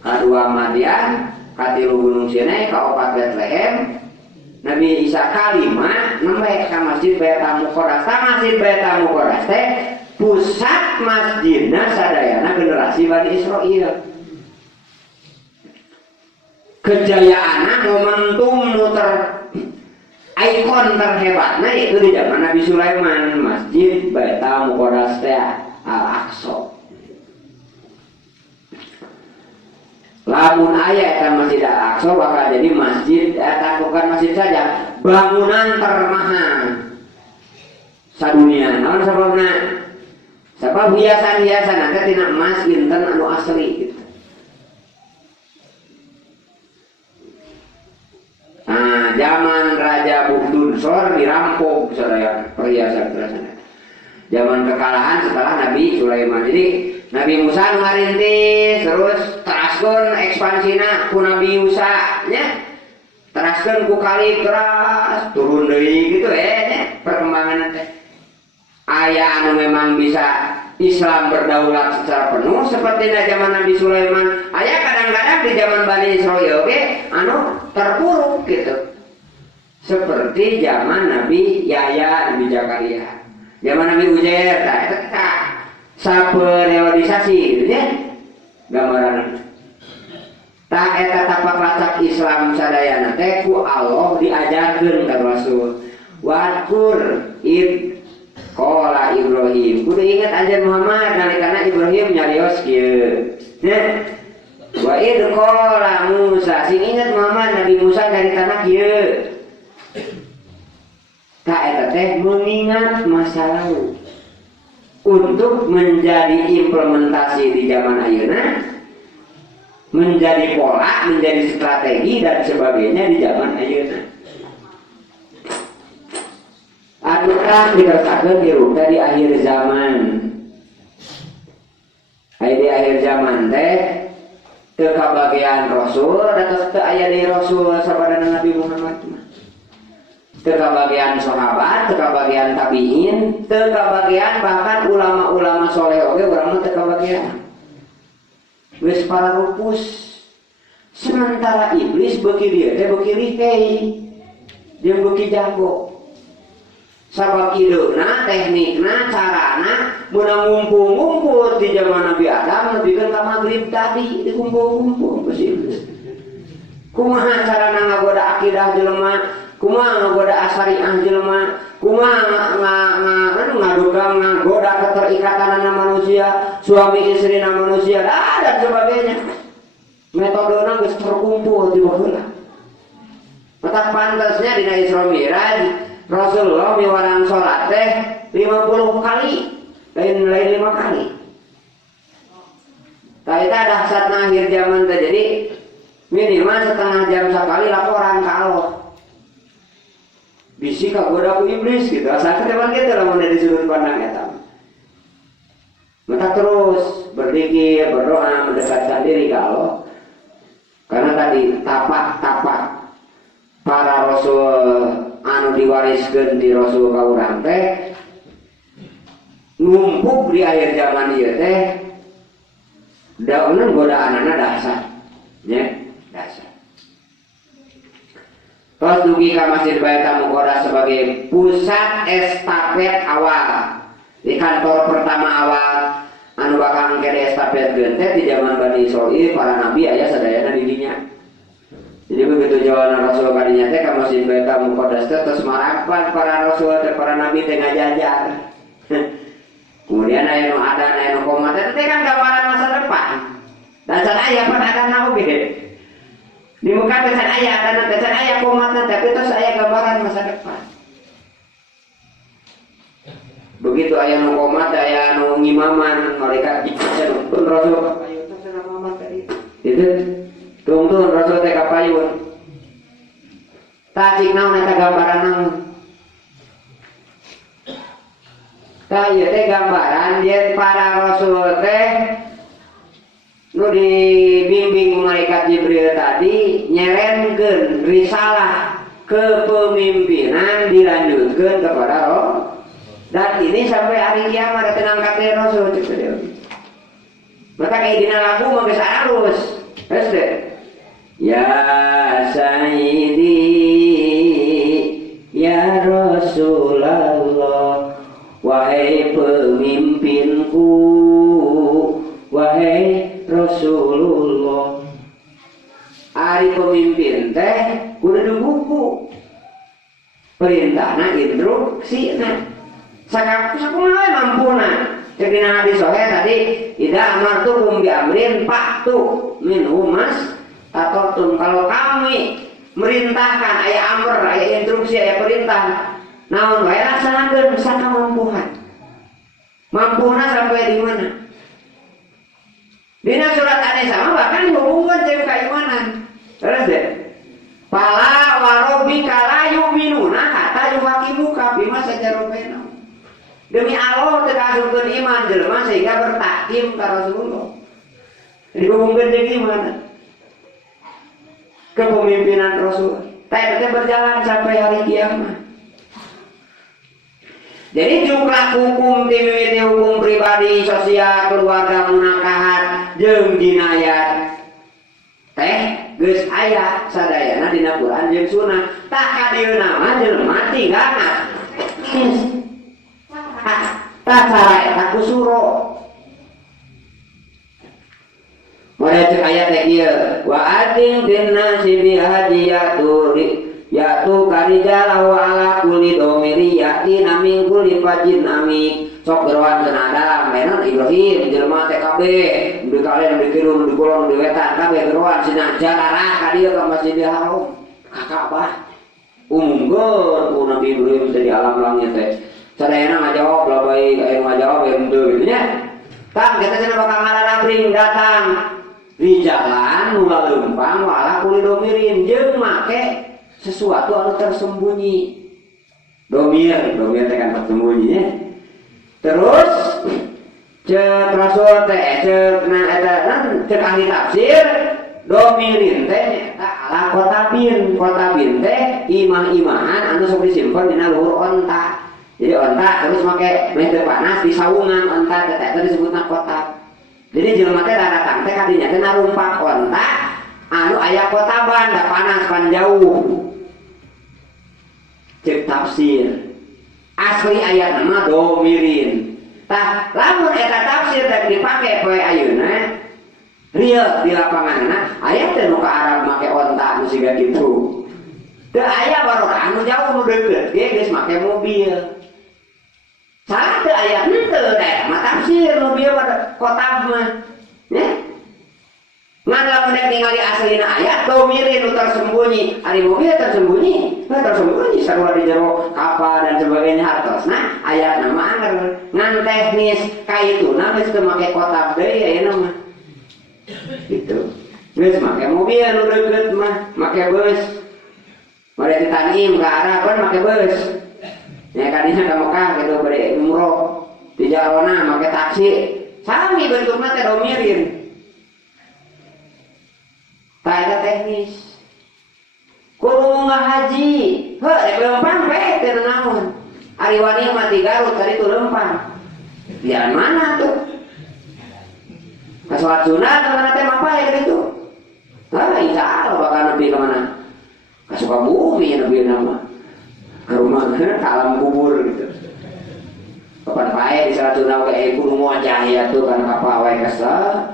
kadua Madian, katilu Gunung Sinai, kaopat Bethlehem. Nabi Isa kalima nembe ka Masjid Baitul Muqaddas. Masjid Baitul Muqaddas teh pusat masjidna sadayana generasi Bani Israil. Kejayaanna momentum nu ikon terhebatnya itu di zaman Nabi Sulaiman, Masjid Baitul Muqaddas teh Al-Aqsa. Lamun aya eta Masjid Al-Aqsa bakal jadi masjid, bukan masjid saja, bangunan termahal sadunia. Naon sababna? Sabab hiasan-hiasan teh tina emas inten anu asli gitu. Nah, zaman Raja Buktunsor dirampok sadaya perhiasan-perhiasan. Zaman kekalahan setelah Nabi Sulaiman. Jadi Nabi Musa ngarintis terus teraskeun ekspansina ku Nabi Musa nya. Teraskeun ku kali keras turun deui gitu nya perkembangan teh. Aya anu memang bisa Islam berdaulat secara penuh seperti zaman Nabi Sulaiman. Aya kadang-kadang di zaman Bani Israil oke anu terpuruk gitu. Seperti zaman Nabi Yahya, Nabi Zakaria. Zaman Nabi Uzair tak saperealisasi gitu ya. Gambaran. Tak eta tapak lacak Islam sadayana teh ku Allah diajarkeun ka Rasul. Wadkur id qala Ibrahim. Kudu ingat anjeun Muhammad nalikana Ibrahim nyarios kieu. Nah, wa id qala Musa. Sing ingat Muhammad Nabi Musa dari tanah kieu. Tak eta teh mengingat masa lalu untuk menjadi implementasi di zaman ayeuna, menjadi pola, menjadi strategi dan sebagainya di zaman ayeuna. Anu kan dikertakeun dirungta di akhir zaman. Di akhir zaman teh teu kabagian Rasul atau teu aya di Rasul sabada Nabi Muhammad. Teu kabagian sahabat, teu kabagian tabiin, teu kabagian bahkan ulama-ulama soleh oge urang mah teu kabagian. Geus para rupus. Sementara iblis beuki dieu teh beuki rikei. Jeung beuki jago. Sabab ideuna, teknikna, carana mun ngumpul-ngumpul di zaman Nabi Adam lebihkeun ka magrib tadi dikumpul-kumpul geus iblis. Kumaha carana ngagoda akidah jelema? Kumaha ngagoda asariah jelema? Kumaha ngadugang ngagoda keterikatan manusia, suami istri manusia dan sebagainya. Metodena geus terkumpul di baheula. Mata pantasnya dina Isra Mi'raj Rasulullah miwarang salat teh 50 kali, lain 5 kali. Tah eta dahsyatna akhir zaman teh jadi minimal setengah jam sekali laporan ka Allah. Bisi kagoda ku iblis gitu. Asa kedepan kitu lamun dari sudut pandang eta. Maka terus berzikir, berdoa, mendekatkan diri ke Allah. Karena tadi tapak-tapak para rasul anu diwariskeun di Rasul ka urang teh numpuk di akhir zaman ieu teh daunna godaanana dahsyat nya dahsyat. Terus dugi ka Masjid Baitul Muqaddas sebagai pusat estafet awal di kantor pertama awal anu bakal ngkede estafet teh di zaman Bani Israil para nabi aya sadayana di dinya. Jadi begitu jalan Rasul kadinya teh ka Masjid Baitul Muqaddas teh terus marapan para rasul teh para nabi teh ngajajar. Kemudian aya nu adan aya nu komat teh kan gambaran masa depan. Dan sana aya pan adan naon ge. Di muka tecan ayah, dan tecan ayah komatna, tapi terus ayah gambaran masa depan. Begitu ayah nu komat, ayah nu ngimaman, malaikat dicen pun Rasul kapayun, terus mamat tadi. Itu, tunggu Rasul teh kapayun. Tacik naon eta gambaran naon. Tah ieu teh gambaran yen para Rasul teh nu dibimbing malaikat Jibril tadi nyerenkeun risalah kepemimpinan dilanjutkeun kepada roh. Dan ini sampai hari kiamat tenang kata Rasul cek dia. Maka kayak dina lagu mah geus arus. Terus deh. Ya Sayyidi ya Rasulullah wahai pemimpinku wahai Rasulullah. Ari pemimpin teh kudu buku perintahna instruksina sakumaha mampuna cek dina hadis sahih tadi idza amartukum bi amrin fa'tu minhu mastata'tum. Kalau kami merintahkan aya amr aya instruksi aya perintah naon wae laksanakeun sakamampuhan. Mampuna sampai di mana? Dina surat An-Nisa bahkan dihubungkan jeung keimanan. Terus deh. Fala wa rabbika la yu'minuna hatta yuhaqimuka bima sajara bainahum. Demi Allah teu kasungkeun iman jelema sehingga bertakdim ka Rasulullah. Dihubungkan jeung gimana? Kepemimpinan Rasul. Teh berjalan sampai hari kiamat. Jadi jumlah hukum timimiti hukum pribadi, sosial, keluarga, munakahat, jeung jinayat teh geus aya sadayana dina Quran jeung Sunnah. Tah kadieuna mah jelema tinggalna tah cara eta kusuro. Mare cek ayat teh kieu wa adin dinnasi bihadiyatu yaitu karijala wa ala kulli domiri yati namin kulli fajin amik sok geroan senada menon Ibrahim jelema TKB di kalian di kirun di kulon di wetan kabeh geroan sina jalarah ka dieu ka Masjidil Haram ka Ka'bah umumkeun ku Nabi Ibrahim di alam langit teh sadayana ngajawab lah baik aya ngajawab ya henteu gitu nya tang kita cenah bakal ngalarabring datang di jalan nu leumpang wa ala kulli domirin jeung make sesuatu anu tersembunyi. Domir teh kan tersembunyi ya. Terus cek Rasul teh cek cek ahli tafsir domirin teh ala kotabin teh imah-imahan anu sok disimpen dina luhur onta. Jadi onta terus make meh teu panas di saungan onta teh teh disebutna kotab. Jadi jelema teh datang teh kadinya teh narumpak onta anu aya kotaban da panas pan jauh. Cek tafsir asli ayat nama domirin tah lamun eta tafsir dan dipake poe ayeuna rieu di lapanganna aya teh nu ka Arab make onta anu siga kitu teu aya baru anu jauh nu deukeut ge geus make mobil salah teu aya henteu da mah tafsir nu bieu pada kotab mah nya ngan lamun ningali aslina ayat domirin nu tersembunyi ari mobil tersembunyi sarua di jero kapal dan sebagainya hartosna ayat nama anger ngan teknis kaituna geus teu make kotab deui ayeuna mah gitu geus make mobil nu deukeut mah make beus mare di Tanim ka Arab kan make beus nya kadinya ka Mekah gitu bade umroh di jalona make taksi sami bentukna teh domirin ta teknis kudu ngahaji heuh lempang bae teu naon ari wani mah di Garut tadi tu lempang di mana tuh ka salat sunat mana teh mapae gitu insyaallah bakal nepi ka mana ka Sukabumi nepi nama ka rumah ka alam kubur gitu kapan pae di salat sunat ge kudu ngojah ya tuh kana kapal wae kasa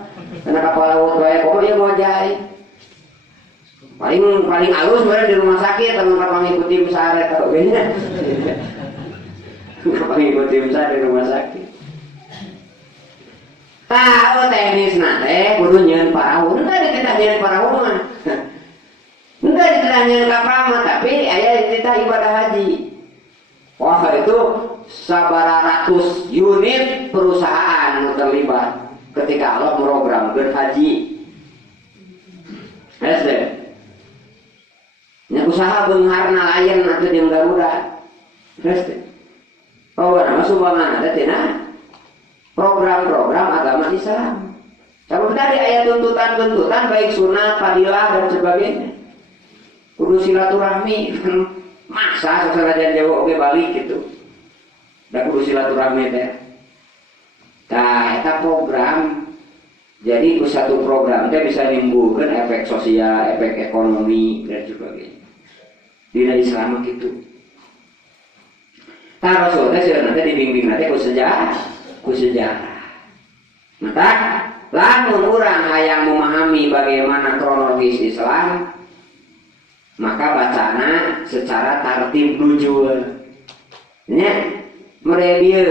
kana kapal laut wae pokoknya ngojah paling halus sebenarnya di rumah sakit teman mengikuti usaha atau beda mengikuti usaha di rumah sakit tahu teknis nate kudu nyeun parahu tadi kita nyeun parahu mah nyen kapama tapi aya cerita ibadah haji. Wah itu sabaratus unit perusahaan terlibat ketika Allah memprogramkan haji. SD. Nya usaha beunghar nalayan atuh jeung Garuda. SD. Pokokna sumbangan ada tina program-program agama Islam. Kalau tadi ayat tuntutan-tuntutan baik sunat, fadilah dan sebagainya. Kudu silaturahmi. Masa sasarajan Jawa oge balik gitu. Da kudu silaturahmi teh. Tah eta program jadi satu program teh bisa nimbulkeun efek sosial, efek ekonomi dan sebagainya. Dina Islam gitu. Tah Rasul teh sebenarnya teh dibimbing teh ku sejarah. Maka lamun urang hayang memahami bagaimana kronologis Islam, maka bacana secara tartib nujul. Nya mereview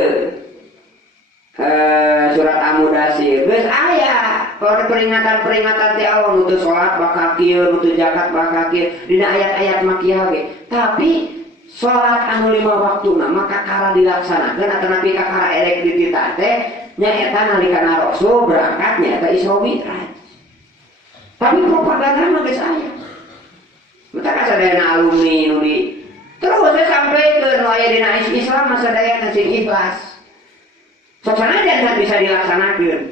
surat Al-Mudaththir geus aya peringatan-peringatan ti Allah nutu salat bakal kieu, nutu zakat bakal kieu dina ayat-ayat makkiyah ge. Tapi salat anu 5 waktuna maka kala dilaksanakeun atawa nabi kakara elek dititah teh nya eta nalikana Rasul berangkat nya eta Isra Mi'raj. Tapi propaganda mah geus aya. Mata kasadayana alumni nu di terus sampaikeun nu aya dina Islam mah sadayana sing ikhlas. Sok sanajan bisa dilaksanakeun.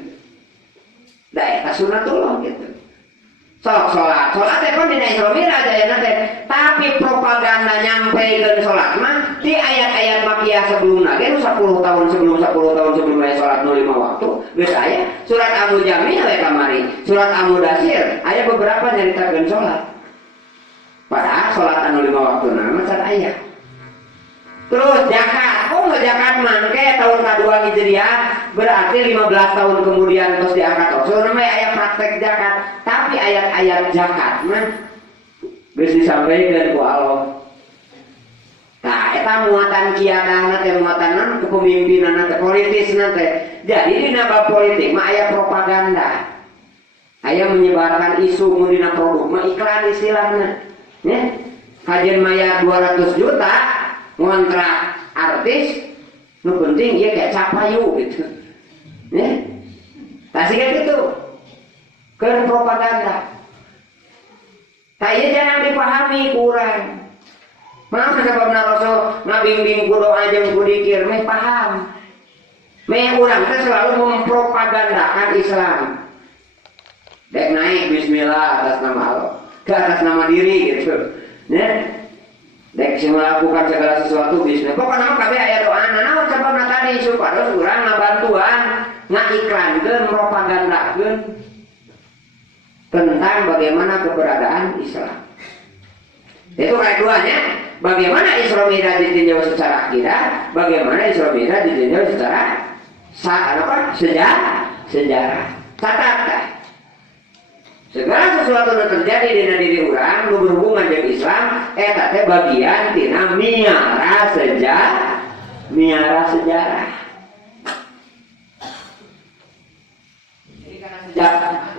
Da eta sunatullah gitu. Sok salat teh pun dina Isra Mi'raj aya teh, tapi propaganda nyampeikeun salat mah di ayat-ayat makkiyah sebelumna ge 10 tahun sebelum aya salat nu 5 waktu geus aya. Surat Al-Mujamil we kamari, surat Al-Mudaththir aya beberapa nyaritakeun salat. Padahal salat anu 5 waktuna mah can aya. Terus zakat, zakat mangke tahun ke-2 Hijriah berarti 15 tahun kemudian terus diangkat Rasul namanya aya praktek zakat. Tapi ayat-ayat zakat mah geus disampaikeun ku Allah. Tah eta muatan kiadahna teh muatan kepemimpinanna teh politisna teh. Jadi dina bab politik mah aya propaganda. Aya menyebarkan isu mun dina produk mah iklan istilahna. Nya kajian maya 200 juta ngontrak artis nu penting ieu kayak capayu gitu. Nya tasih gitu. Keur propaganda. Taya jangan dipahami kurang. Mana sebabna Rasul ngabimbing ku doa jeung ku dzikir meh paham. Meh urang teh selalu mempropagandakan Islam. Dek naik bismillah atas nama Allah, ke atas nama diri gitu. Ya. Dek melakukan segala sesuatu bismillah. Pokoknya mah kabeh aya doana. Naon sababna tadi supaya urang ngabantuan ngiklankeun propagandakeun tentang bagaimana keberadaan Islam. Itu kayak duanya, bagaimana Isra Mi'raj ditinjau secara akidah, bagaimana Isra Mi'raj ditinjau secara sejarah. Catat. Segala sesuatu yang terjadi di diri urang nu berhubungan dengan Islam eta teh bagian tina miara sejarah. Jadi karena sejarah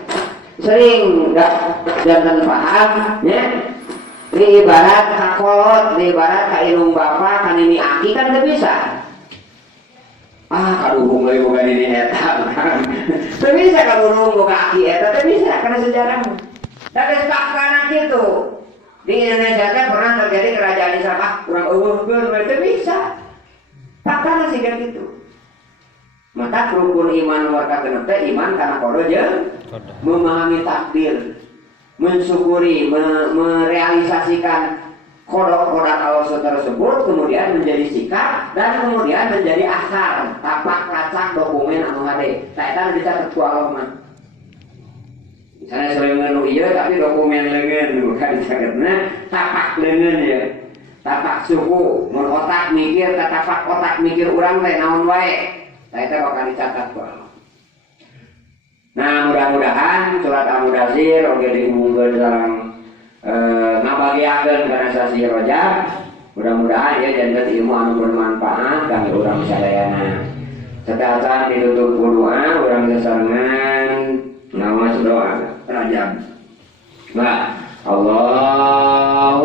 sering jangan paham ya. Ini ibarat kakolot, ini ibarat kailung bapa kan ini aki kan gak bisa. Kaduhung lagi bukan ini eta. Gak bisa kaduhung bukan aki eta, gak bisa karena sejarah. Tapi fakta gitu. Di Indonesia kan pernah terjadi kerajaan Islam kurang gak bisa. Fakta masih kayak gitu. Maka rukun iman warga genep teh iman karena kodo jeung memahami takdir, mensyukuri, merealisasikan kodok-kodok Allah tersebut, kemudian menjadi sikap dan kemudian menjadi asar, tapak lacak dokumen anu hade. Nah eta dicatat ku Allah mah. Misalnya seuleungeun nu ieu tapi dokumen leungeun bukan dicatatna tapak leungeun ya. Tapak suku, mun otak mikir, tapak otak mikir urang teh naon wae. Itu bakal dicatat ku Allah. Nah mudah-mudahan surat Al-Mudaththir oge dihubungkeun sareng ngabagiakeun kana sasi Rajab. Mudah-mudahan ya janten ilmu anu bermanfaat kangge urang sadayana. Sedasa ditutup ku doa urang sesarengan ngaos doa Rajab. Nah, Allah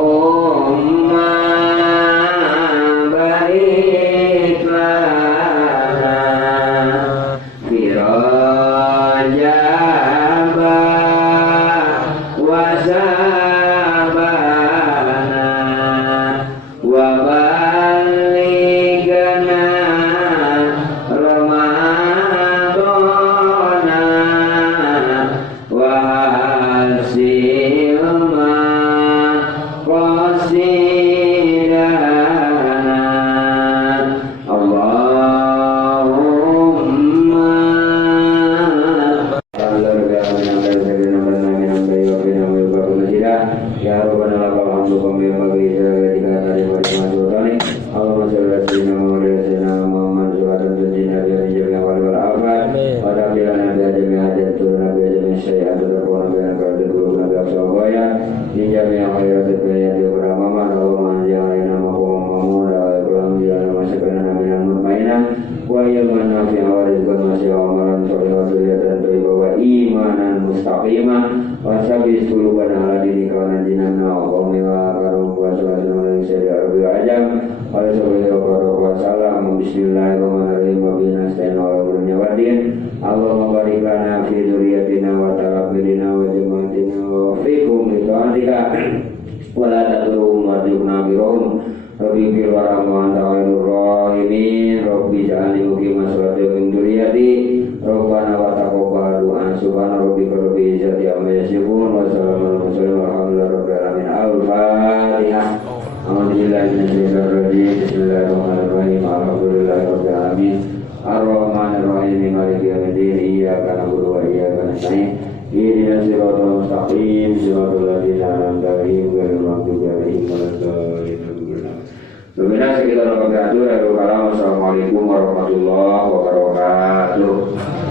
Ya Rabbana lakal hamdu kami bagi ketika tadi pada masukani Allahumma sholli ala sayyidina Muhammad wa sayyidina Muhammad suratan tunjina biha min jami'il ahwali wal afat wa taqbilana biha jami'a hajat turuna biha jami'a syai'at wa taqwana biha nakal qulubuna biha sawaya min jami'il khairat dunya wa rahmah Allahumma anja'alna maqam mahmud wa iqram ja'alna masyakana minan mutmainah wa yamana fi awarizqan masya amalan sholihah dzurriyyatan thayyibah wa imanan mustaqimah wa sabis qulubana ala dinika wa najina wa qawmi wa karum wa sallallahu alaihi wa ajam wa sallallahu wa sallam bismillahirrahmanirrahim wa binasta'in wa ala wadin Allahumma barik lana fi dzurriyyatina wa taqabbalna wa jama'atina wa fikum li ta'atika wa la tadurhum wa tujibna birahum Rabbi fir warahmah anta khairur rahimin Rabbi ja'alni muqimah sholati min dzurriyyati Rabbana wa taqabbal du'a subhana rabbika rabbil izzati amma yasifun wa salamun alal mursalin walhamdulillahi rabbil alamin al-fatihah Alhamdulillahi minasyaitonir rajim bismillahirrahmanirrahim alhamdulillahi rabbil alamin arrahmanir rahim maliki yaumiddin iyyaka na'budu wa iyyaka nasta'in ihdinas siratal mustaqim siratal ladzina an'amta 'alaihim ghairil maghdubi 'alaihim waladdallin Sebenarnya sekitar 4 Assalamualaikum warahmatullahi wabarakatuh.